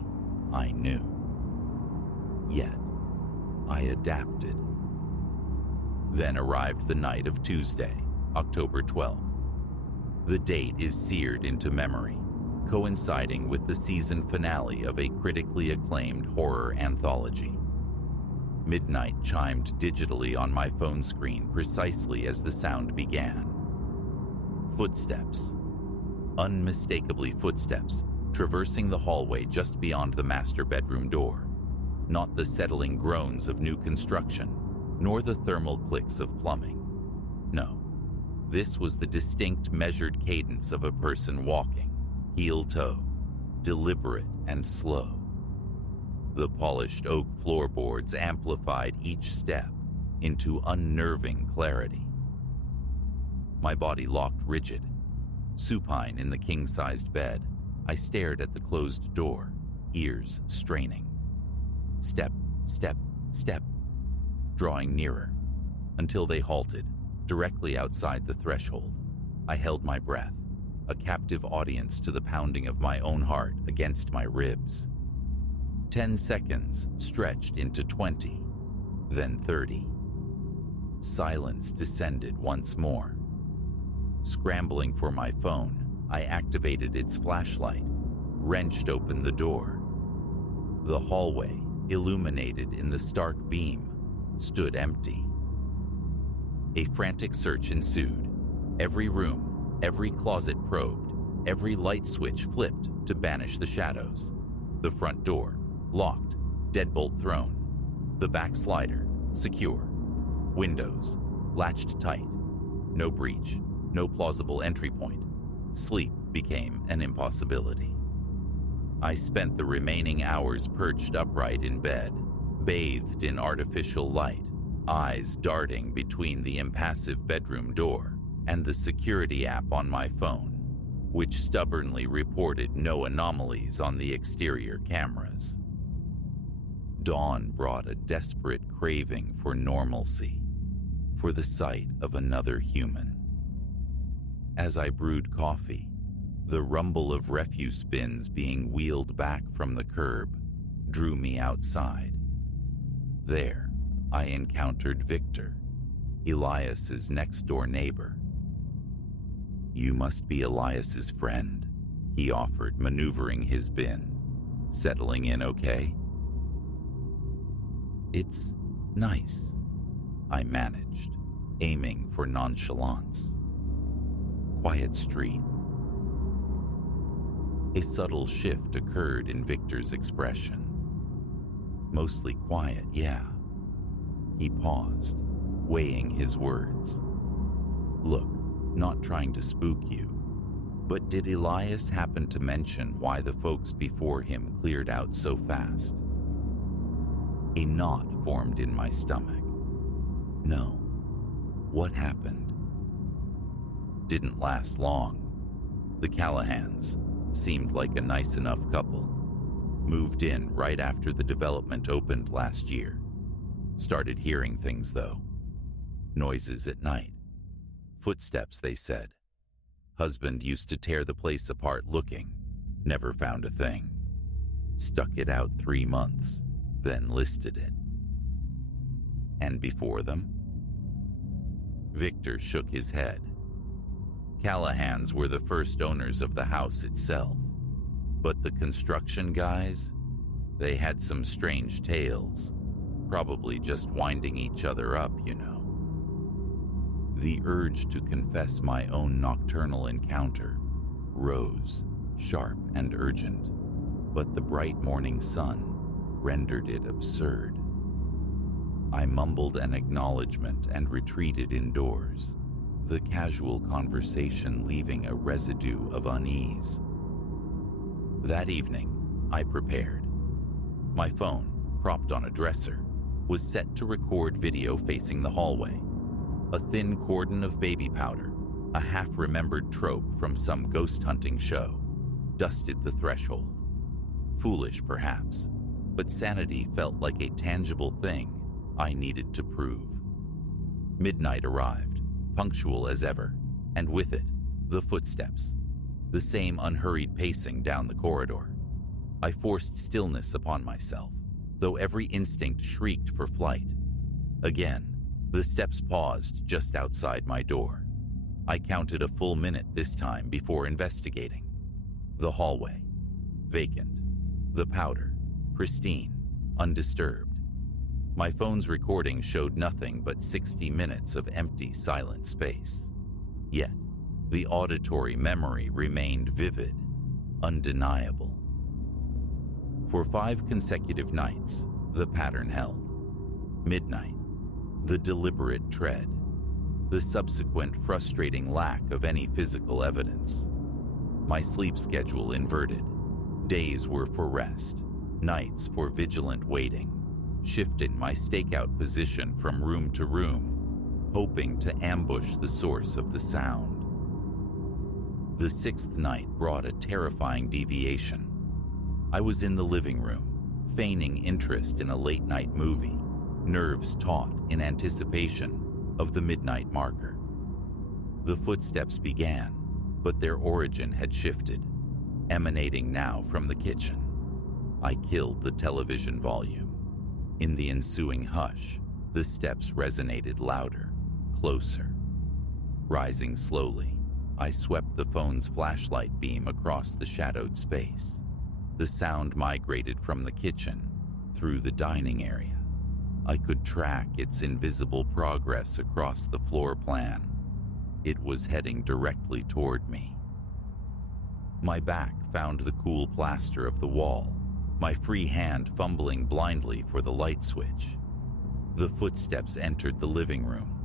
I knew. Yet, I adapted. Then arrived the night of Tuesday, October 12th. The date is seared into memory, coinciding with the season finale of a critically acclaimed horror anthology. Midnight chimed digitally on my phone screen precisely as the sound began. Footsteps. Unmistakably footsteps, traversing the hallway just beyond the master bedroom door. Not the settling groans of new construction, nor the thermal clicks of plumbing. No, this was the distinct measured cadence of a person walking, heel-toe, deliberate and slow. The polished oak floorboards amplified each step into unnerving clarity. My body locked rigid. Supine in the king-sized bed, I stared at the closed door, ears straining. Step, step, step, drawing nearer, until they halted, directly outside the threshold. I held my breath, a captive audience to the pounding of my own heart against my ribs. 10 seconds stretched into 20, then 30. Silence descended once more. Scrambling for my phone, I activated its flashlight, wrenched open the door. The hallway, illuminated in the stark beam, stood empty. A frantic search ensued. Every room, every closet probed, every light switch flipped to banish the shadows. The front door, locked, deadbolt thrown. The back slider, secure. Windows, latched tight. No breach, no plausible entry point. Sleep became an impossibility. I spent the remaining hours perched upright in bed, bathed in artificial light, eyes darting between the impassive bedroom door and the security app on my phone, which stubbornly reported no anomalies on the exterior cameras. Dawn brought a desperate craving for normalcy, for the sight of another human. As I brewed coffee, the rumble of refuse bins being wheeled back from the curb drew me outside. There, I encountered Victor, Elias's next-door neighbor. "You must be Elias's friend," he offered, maneuvering his bin. "Settling in okay?" "It's nice," I managed, aiming for nonchalance. Quiet street. A subtle shift occurred in Victor's expression. Mostly quiet, yeah. He paused, weighing his words. "Look, not trying to spook you, But did Elias happen to mention why the folks before him cleared out so fast? A knot formed in my stomach. No. What happened? Didn't last long. The Callahans seemed like a nice enough couple. Moved in right after the development opened last year. Started hearing things though. Noises at night. Footsteps, they said. Husband used to tear the place apart looking. Never found a thing. Stuck it out 3 months, then listed it. And before them? Victor shook his head. Callahans were the first owners of the house itself. But the construction guys, they had some strange tales. Probably just winding each other up, you know. The urge to confess my own nocturnal encounter rose, sharp and urgent, but the bright morning sun rendered it absurd. I mumbled an acknowledgement and retreated indoors, the casual conversation leaving a residue of unease. That evening, I prepared. My phone, propped on a dresser, was set to record video facing the hallway. A thin cordon of baby powder, a half-remembered trope from some ghost hunting show, dusted the threshold. Foolish, perhaps, but sanity felt like a tangible thing I needed to prove. Midnight arrived, punctual as ever, and with it, the footsteps, the same unhurried pacing down the corridor. I forced stillness upon myself, though every instinct shrieked for flight. Again, the steps paused just outside my door. I counted a full minute this time before investigating. The hallway, vacant. The powder, pristine, undisturbed. My phone's recording showed nothing but 60 minutes of empty, silent space. Yet, the auditory memory remained vivid, undeniable. For 5 consecutive nights, the pattern held. Midnight, the deliberate tread, the subsequent frustrating lack of any physical evidence. My sleep schedule inverted. Days were for rest, nights for vigilant waiting, shifting my stakeout position from room to room, hoping to ambush the source of the sound. The 6th night brought a terrifying deviation. I was in the living room, feigning interest in a late-night movie, nerves taut in anticipation of the midnight marker. The footsteps began, but their origin had shifted, emanating now from the kitchen. I killed the television volume. In the ensuing hush, the steps resonated louder, closer. Rising slowly, I swept the phone's flashlight beam across the shadowed space. The sound migrated from the kitchen through the dining area. I could track its invisible progress across the floor plan. It was heading directly toward me. My back found the cool plaster of the wall, my free hand fumbling blindly for the light switch. The footsteps entered the living room.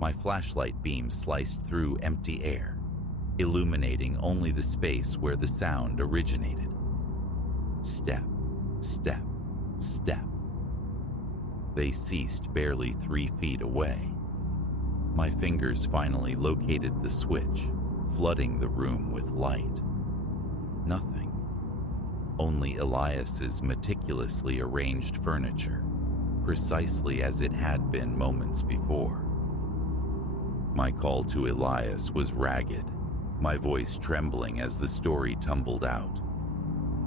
My flashlight beam sliced through empty air, illuminating only the space where the sound originated. Step, step, step. They ceased barely 3 feet away. My fingers finally located the switch, flooding the room with light. Nothing. Only Elias's meticulously arranged furniture, precisely as it had been moments before. My call to Elias was ragged, my voice trembling as the story tumbled out.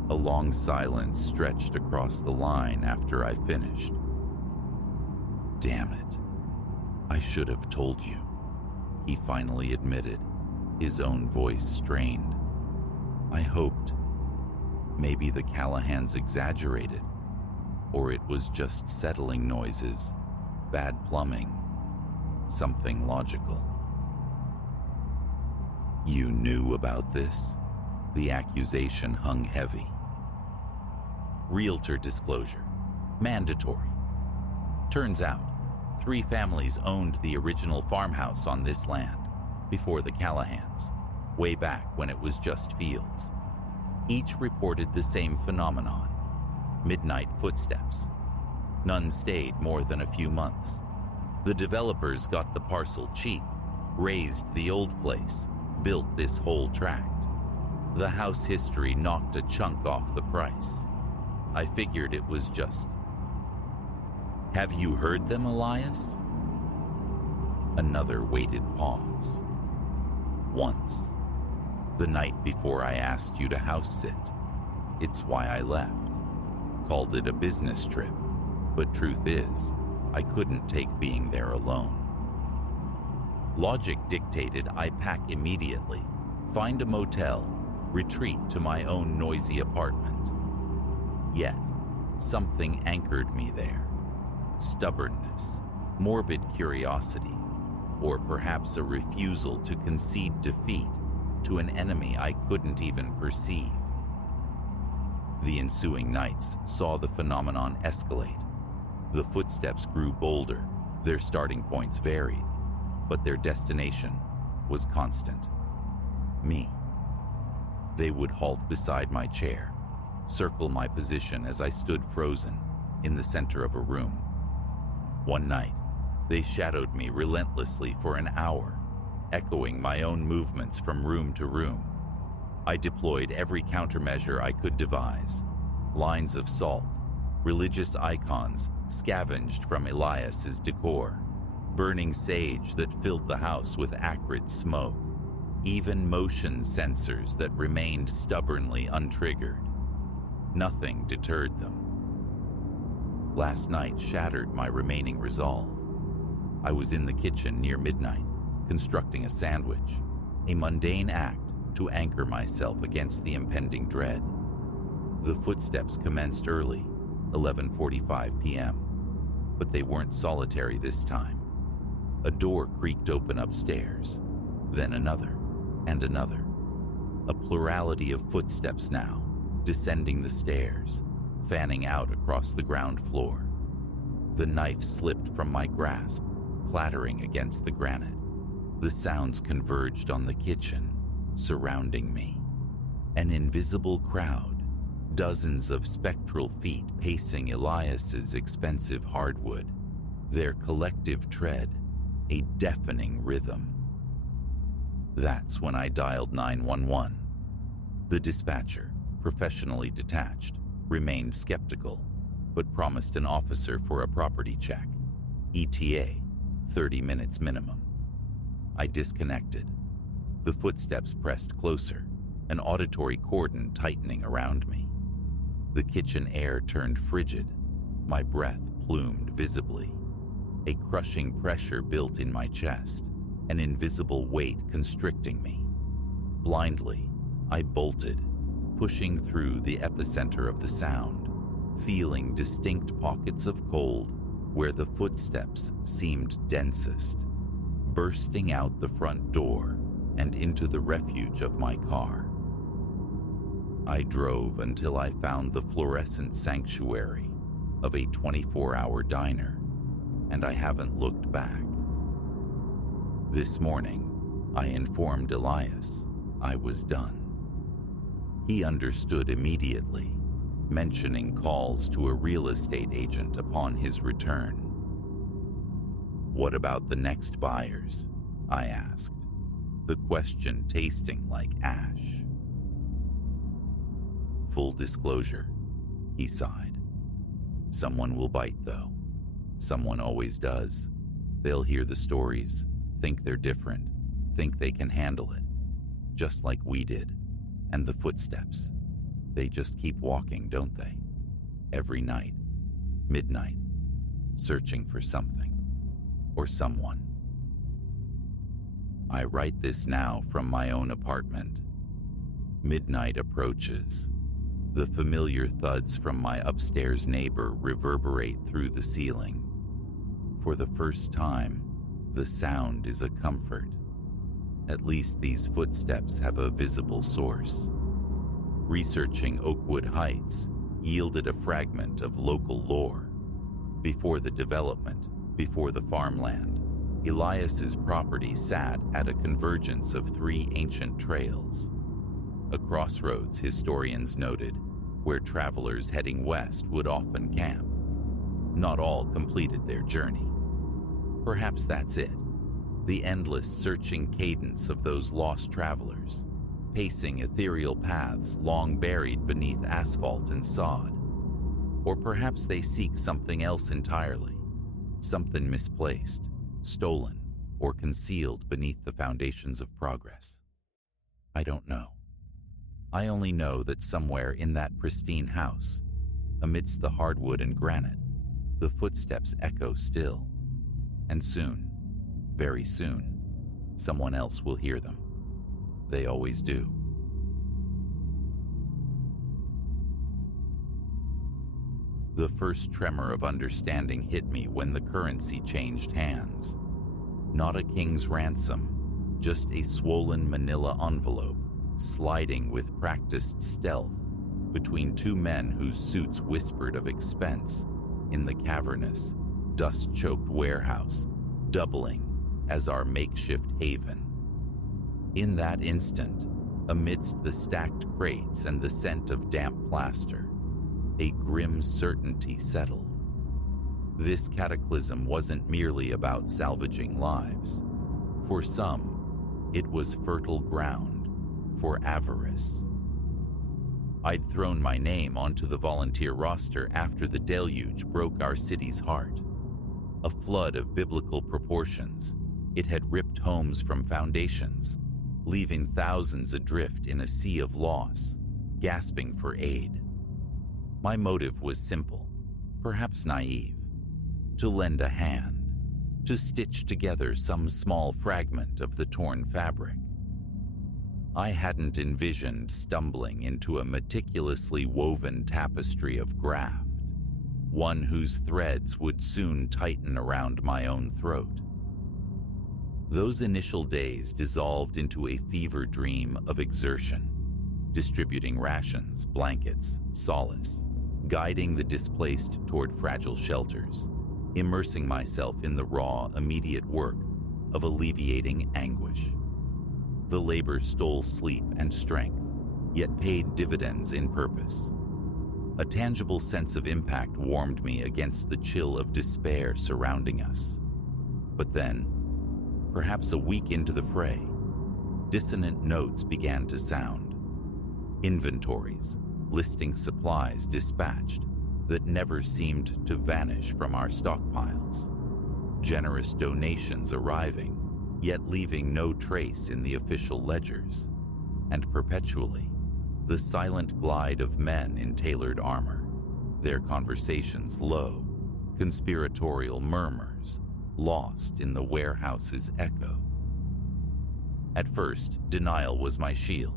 A long silence stretched across the line after I finished. Damn it. I should have told you, he finally admitted, his own voice strained. I hoped. Maybe the Callahans exaggerated, or it was just settling noises, bad plumbing, something logical. You knew about this? The accusation hung heavy. Realtor disclosure. Mandatory. Turns out, 3 families owned the original farmhouse on this land before the Callahans. way back when it was just fields. Each reported the same phenomenon: midnight footsteps. None stayed more than a few months. The developers got the parcel cheap, razed the old place, built this whole tract. The house history knocked a chunk off the price. I figured it was just. Have you heard them, Elias? Another weighted pause. Once. The night before I asked you to house sit. It's why I left. Called it a business trip, but truth is, I couldn't take being there alone. Logic dictated I pack immediately, find a motel, retreat to my own noisy apartment. Yet, something anchored me there. Stubbornness, morbid curiosity, or perhaps a refusal to concede defeat to an enemy I couldn't even perceive. The ensuing nights saw the phenomenon escalate. The footsteps grew bolder, their starting points varied, but their destination was constant. Me. They would halt beside my chair, circle my position as I stood frozen in the center of a room. One night, they shadowed me relentlessly for an hour, echoing my own movements from room to room. I deployed every countermeasure I could devise: lines of salt, religious icons scavenged from Elias's decor, burning sage that filled the house with acrid smoke, even motion sensors that remained stubbornly untriggered. Nothing deterred them. Last night shattered my remaining resolve. I was in the kitchen near midnight, constructing a sandwich, a mundane act to anchor myself against the impending dread. The footsteps commenced early, 11:45 p.m., but they weren't solitary this time. A door creaked open upstairs, then another and another. A plurality of footsteps now, descending the stairs, fanning out across the ground floor. The knife slipped from my grasp, clattering against the granite. The sounds converged on the kitchen, surrounding me. An invisible crowd, dozens of spectral feet pacing Elias's expensive hardwood, their collective tread a deafening rhythm. That's when I dialed 911. The dispatcher, professionally detached, remained skeptical, but promised an officer for a property check. ETA, 30 minutes minimum. I disconnected. The footsteps pressed closer, an auditory cordon tightening around me. The kitchen air turned frigid, my breath plumed visibly. A crushing pressure built in my chest, an invisible weight constricting me. Blindly, I bolted, pushing through the epicenter of the sound, feeling distinct pockets of cold where the footsteps seemed densest, bursting out the front door and into the refuge of my car. I drove until I found the fluorescent sanctuary of a 24-hour diner, and I haven't looked back. This morning, I informed Elias I was done. He understood immediately, mentioning calls to a real estate agent upon his return. What about the next buyers? I asked, the question tasting like ash. Full disclosure, he sighed. Someone will bite, though. Someone always does. They'll hear the stories, think they're different, think they can handle it, just like we did. And the footsteps, they just keep walking, don't they? Every night, midnight, searching for something or someone. I write this now from my own apartment. Midnight approaches. The familiar thuds from my upstairs neighbor reverberate through the ceiling. For the first time, the sound is a comfort. At least these footsteps have a visible source. Researching Oakwood Heights yielded a fragment of local lore. Before the development, before the farmland, Elias's property sat at a convergence of three ancient trails. A crossroads, historians noted, where travelers heading west would often camp. Not all completed their journey. Perhaps that's it, the endless searching cadence of those lost travelers, pacing ethereal paths long buried beneath asphalt and sod. Or perhaps they seek something else entirely, something misplaced, stolen, or concealed beneath the foundations of progress. I don't know. I only know that somewhere in that pristine house, amidst the hardwood and granite, the footsteps echo still. And soon, very soon, someone else will hear them. They always do. The first tremor of understanding hit me when the currency changed hands. Not a king's ransom, just a swollen manila envelope, sliding with practiced stealth between two men whose suits whispered of expense in the cavernous, dust-choked warehouse, doubling as our makeshift haven. In that instant, amidst the stacked crates and the scent of damp plaster, a grim certainty settled. This cataclysm wasn't merely about salvaging lives. For some, it was fertile ground for avarice. I'd thrown my name onto the volunteer roster after the deluge broke our city's heart. A flood of biblical proportions, it had ripped homes from foundations, leaving thousands adrift in a sea of loss, gasping for aid. My motive was simple, perhaps naive: to lend a hand, to stitch together some small fragment of the torn fabric. I hadn't envisioned stumbling into a meticulously woven tapestry of graft, one whose threads would soon tighten around my own throat. Those initial days dissolved into a fever dream of exertion, distributing rations, blankets, solace, guiding the displaced toward fragile shelters, immersing myself in the raw, immediate work of alleviating anguish. The labor stole sleep and strength, yet paid dividends in purpose. A tangible sense of impact warmed me against the chill of despair surrounding us. But then, perhaps a week into the fray, dissonant notes began to sound. Inventories, listing supplies dispatched that never seemed to vanish from our stockpiles. Generous donations arriving, yet leaving no trace in the official ledgers. And perpetually, the silent glide of men in tailored armor, their conversations low, conspiratorial murmurs, lost in the warehouse's echo. At first, denial was my shield.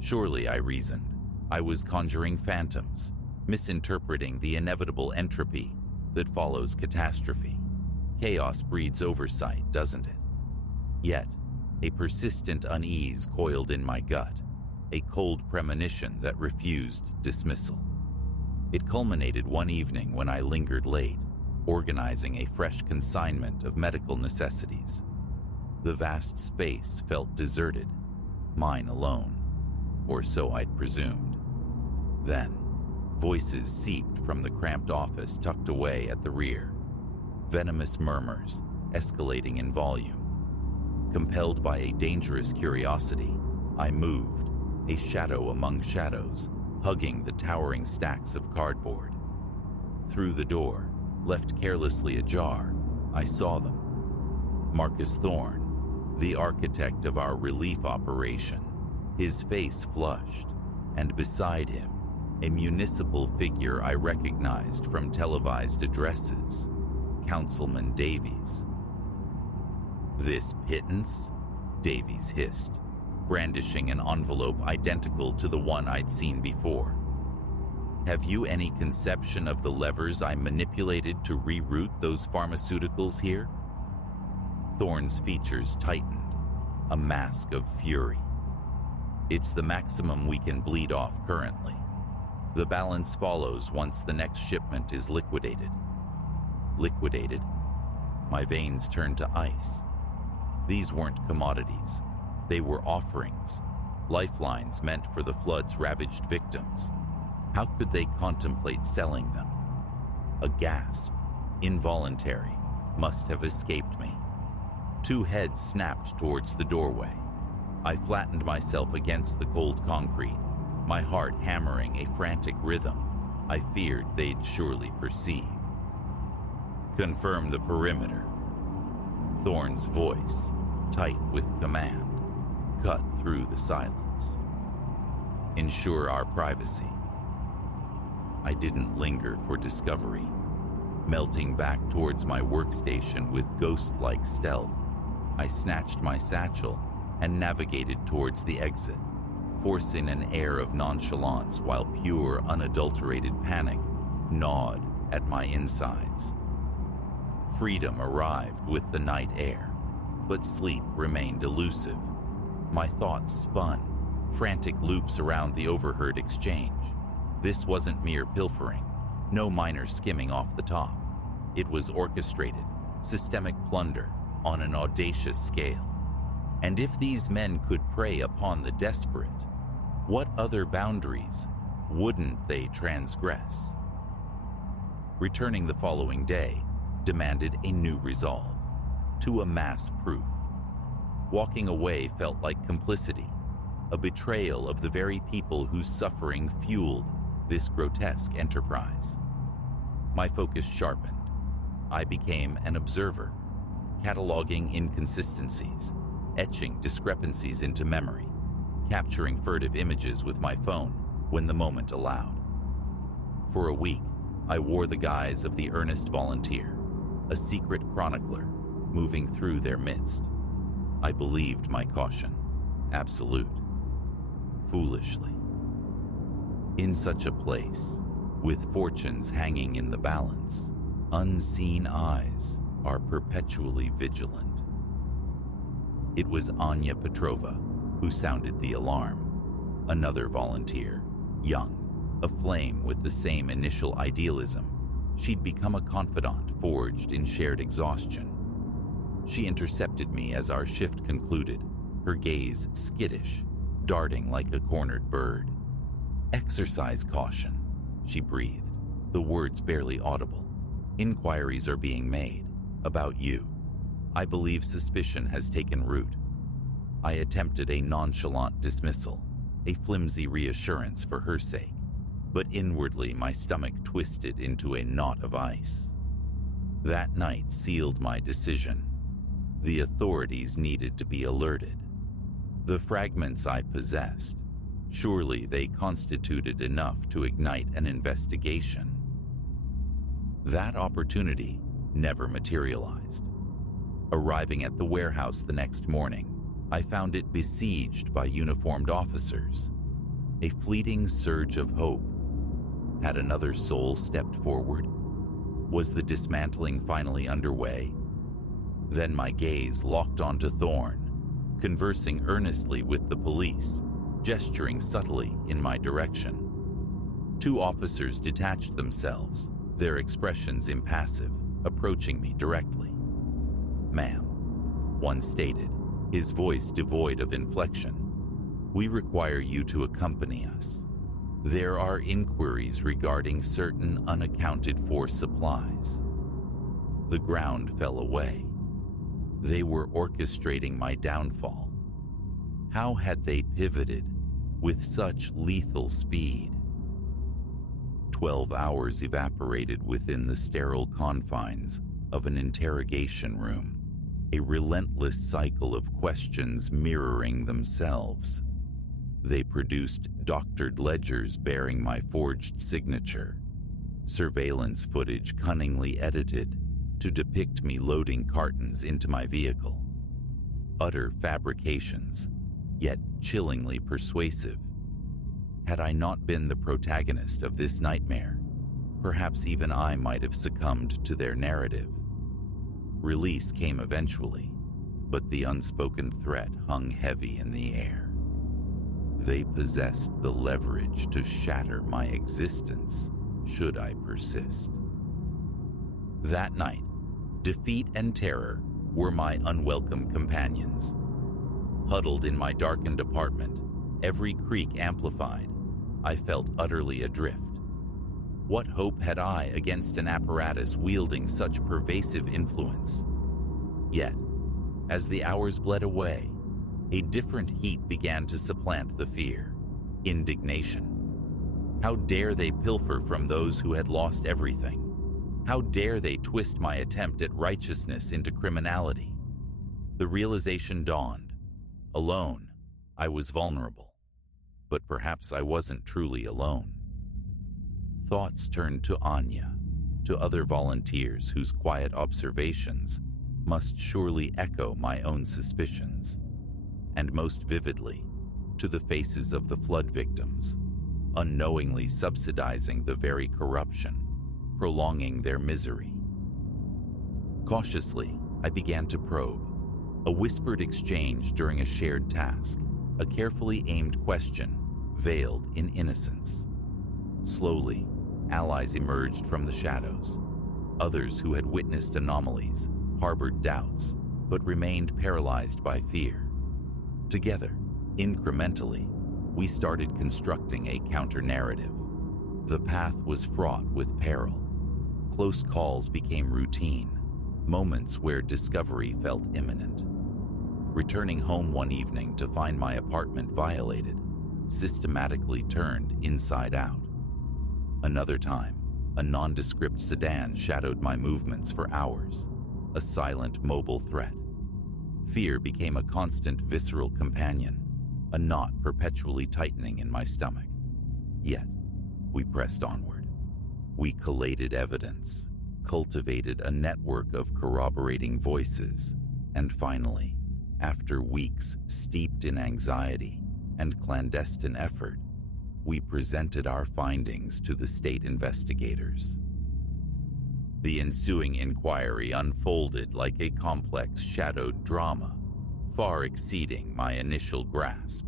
Surely, I reasoned, I was conjuring phantoms, misinterpreting the inevitable entropy that follows catastrophe. Chaos breeds oversight, doesn't it? Yet, a persistent unease coiled in my gut, a cold premonition that refused dismissal. It culminated one evening when I lingered late, organizing a fresh consignment of medical necessities. The vast space felt deserted, mine alone, or so I'd presumed. Then, voices seeped from the cramped office tucked away at the rear, venomous murmurs escalating in volume. Compelled by a dangerous curiosity, I moved, a shadow among shadows, hugging the towering stacks of cardboard. Through the door, left carelessly ajar, I saw them. Marcus Thorne, the architect of our relief operation, his face flushed, and beside him, a municipal figure I recognized from televised addresses, Councilman Davies. "This pittance?" Davies hissed, brandishing an envelope identical to the one I'd seen before. "Have you any conception of the levers I manipulated to reroute those pharmaceuticals here?" Thorne's features tightened, a mask of fury. "It's the maximum we can bleed off currently. The balance follows once the next shipment is liquidated." Liquidated? My veins turned to ice. These weren't commodities. They were offerings, lifelines meant for the flood's ravaged victims. How could they contemplate selling them? A gasp, involuntary, must have escaped me. Two heads snapped towards the doorway. I flattened myself against the cold concrete, my heart hammering a frantic rhythm I feared they'd surely perceive. "Confirm the perimeter." Thorne's voice, tight with command, cut through the silence. "Ensure our privacy." I didn't linger for discovery. Melting back towards my workstation with ghost-like stealth, I snatched my satchel and navigated towards the exit, forcing an air of nonchalance while pure, unadulterated panic gnawed at my insides. Freedom arrived with the night air, but sleep remained elusive. My thoughts spun, frantic loops around the overheard exchange. This wasn't mere pilfering, no minor skimming off the top. It was orchestrated, systemic plunder on an audacious scale. And if these men could prey upon the desperate, what other boundaries wouldn't they transgress? Returning the following day demanded a new resolve, to amass proof. Walking away felt like complicity, a betrayal of the very people whose suffering fueled this grotesque enterprise. My focus sharpened. I became an observer, cataloging inconsistencies, etching discrepancies into memory, capturing furtive images with my phone when the moment allowed. For a week, I wore the guise of the earnest volunteer, a secret chronicler moving through their midst. I believed my caution, absolute. Foolishly. In such a place, with fortunes hanging in the balance, unseen eyes are perpetually vigilant. It was Anya Petrova who sounded the alarm, another volunteer, young, aflame with the same initial idealism. She'd become a confidant forged in shared exhaustion. She intercepted me as our shift concluded, her gaze skittish, darting like a cornered bird. "Exercise caution," she breathed, the words barely audible. "Inquiries are being made about you. I believe suspicion has taken root." I attempted a nonchalant dismissal, a flimsy reassurance for her sake, but inwardly my stomach twisted into a knot of ice. That night sealed my decision. The authorities needed to be alerted. The fragments I possessed, surely they constituted enough to ignite an investigation. That opportunity never materialized. Arriving at the warehouse the next morning, I found it besieged by uniformed officers. A fleeting surge of hope. Had another soul stepped forward? Was the dismantling finally underway? Then my gaze locked onto Thorne, conversing earnestly with the police, gesturing subtly in my direction. Two officers detached themselves, their expressions impassive, approaching me directly. "Ma'am," one stated, his voice devoid of inflection, "we require you to accompany us. There are inquiries regarding certain unaccounted-for supplies." The ground fell away. They were orchestrating my downfall. How had they pivoted with such lethal speed? 12 hours evaporated within the sterile confines of an interrogation room, a relentless cycle of questions mirroring themselves. They produced doctored ledgers bearing my forged signature, surveillance footage cunningly edited to depict me loading cartons into my vehicle. Utter fabrications, yet chillingly persuasive. Had I not been the protagonist of this nightmare, perhaps even I might have succumbed to their narrative. Release came eventually, but the unspoken threat hung heavy in the air. They possessed the leverage to shatter my existence should I persist. That night, Defeat and terror were my unwelcome companions. Huddled in my darkened apartment, every creak amplified, I felt utterly adrift. What hope had I against an apparatus wielding such pervasive influence? Yet, as the hours bled away, a different heat began to supplant the fear: indignation. How dare they pilfer from those who had lost everything? How dare they twist my attempt at righteousness into criminality? The realization dawned. Alone, I was vulnerable. But perhaps I wasn't truly alone. Thoughts turned to Anya, to other volunteers whose quiet observations must surely echo my own suspicions, and most vividly, to the faces of the flood victims, unknowingly subsidizing the very corruption, prolonging their misery. Cautiously, I began to probe, a whispered exchange during a shared task, a carefully aimed question veiled in innocence. Slowly, allies emerged from the shadows. Others who had witnessed anomalies harbored doubts, but remained paralyzed by fear. Together, incrementally, we started constructing a counter-narrative. The path was fraught with peril. Close calls became routine, moments where discovery felt imminent. Returning home one evening to find my apartment violated, systematically turned inside out. Another time, a nondescript sedan shadowed my movements for hours, a silent mobile threat. Fear became a constant visceral companion, a knot perpetually tightening in my stomach. Yet, we pressed onward. We collated evidence, cultivated a network of corroborating voices, and finally, after weeks steeped in anxiety and clandestine effort, we presented our findings to the state investigators. The ensuing inquiry unfolded like a complex shadowed drama, far exceeding my initial grasp.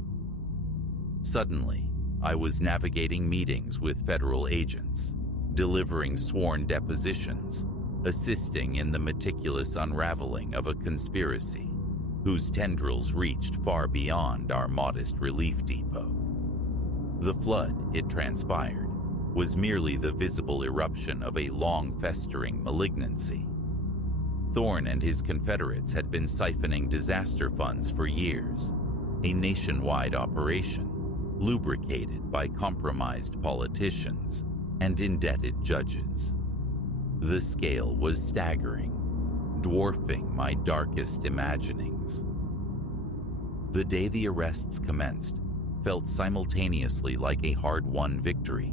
Suddenly, I was navigating meetings with federal agents, delivering sworn depositions, assisting in the meticulous unraveling of a conspiracy whose tendrils reached far beyond our modest relief depot. The flood, it transpired, was merely the visible eruption of a long-festering malignancy. Thorne and his confederates had been siphoning disaster funds for years, a nationwide operation, lubricated by compromised politicians and indebted judges. The scale was staggering, dwarfing my darkest imaginings. The day the arrests commenced felt simultaneously like a hard-won victory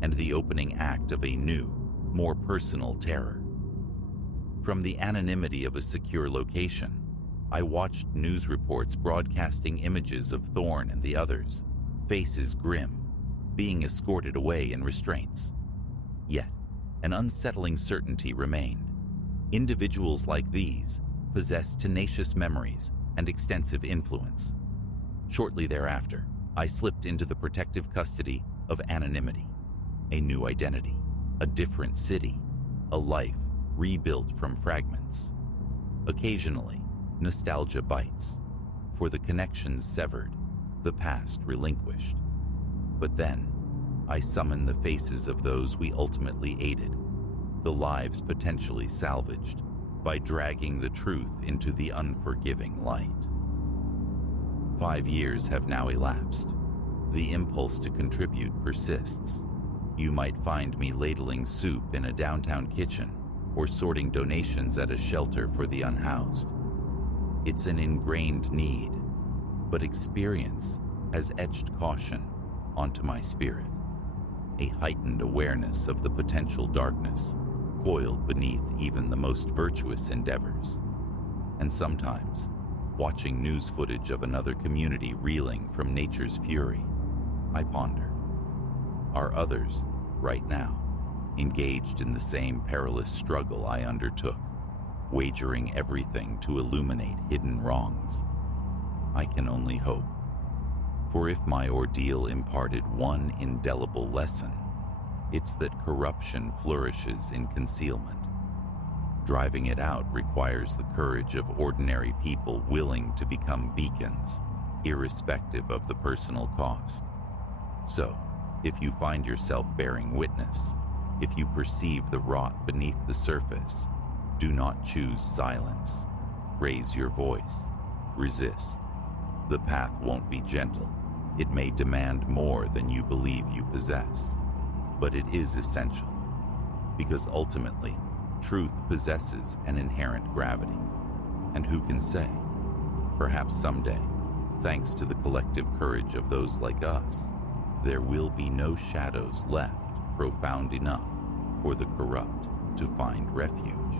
and the opening act of a new, more personal terror. From the anonymity of a secure location, I watched news reports broadcasting images of Thorne and the others, faces grim, being escorted away in restraints. Yet, an unsettling certainty remained. Individuals like these possessed tenacious memories and extensive influence. Shortly thereafter, I slipped into the protective custody of anonymity, a new identity, a different city, a life rebuilt from fragments. Occasionally, nostalgia bites, for the connections severed, the past relinquished. But then, I summon the faces of those we ultimately aided, the lives potentially salvaged, by dragging the truth into the unforgiving light. 5 years have now elapsed. The impulse to contribute persists. You might find me ladling soup in a downtown kitchen or sorting donations at a shelter for the unhoused. It's an ingrained need, but experience has etched caution onto my spirit, a heightened awareness of the potential darkness coiled beneath even the most virtuous endeavors. And sometimes, watching news footage of another community reeling from nature's fury, I ponder, are others, right now, engaged in the same perilous struggle I undertook, wagering everything to illuminate hidden wrongs? I can only hope. For if my ordeal imparted one indelible lesson, it's that corruption flourishes in concealment. Driving it out requires the courage of ordinary people willing to become beacons, irrespective of the personal cost. So, if you find yourself bearing witness, if you perceive the rot beneath the surface, do not choose silence. Raise your voice. Resist. The path won't be gentle. It may demand more than you believe you possess, but it is essential, because ultimately, truth possesses an inherent gravity. And who can say? Perhaps someday, thanks to the collective courage of those like us, there will be no shadows left profound enough for the corrupt to find refuge.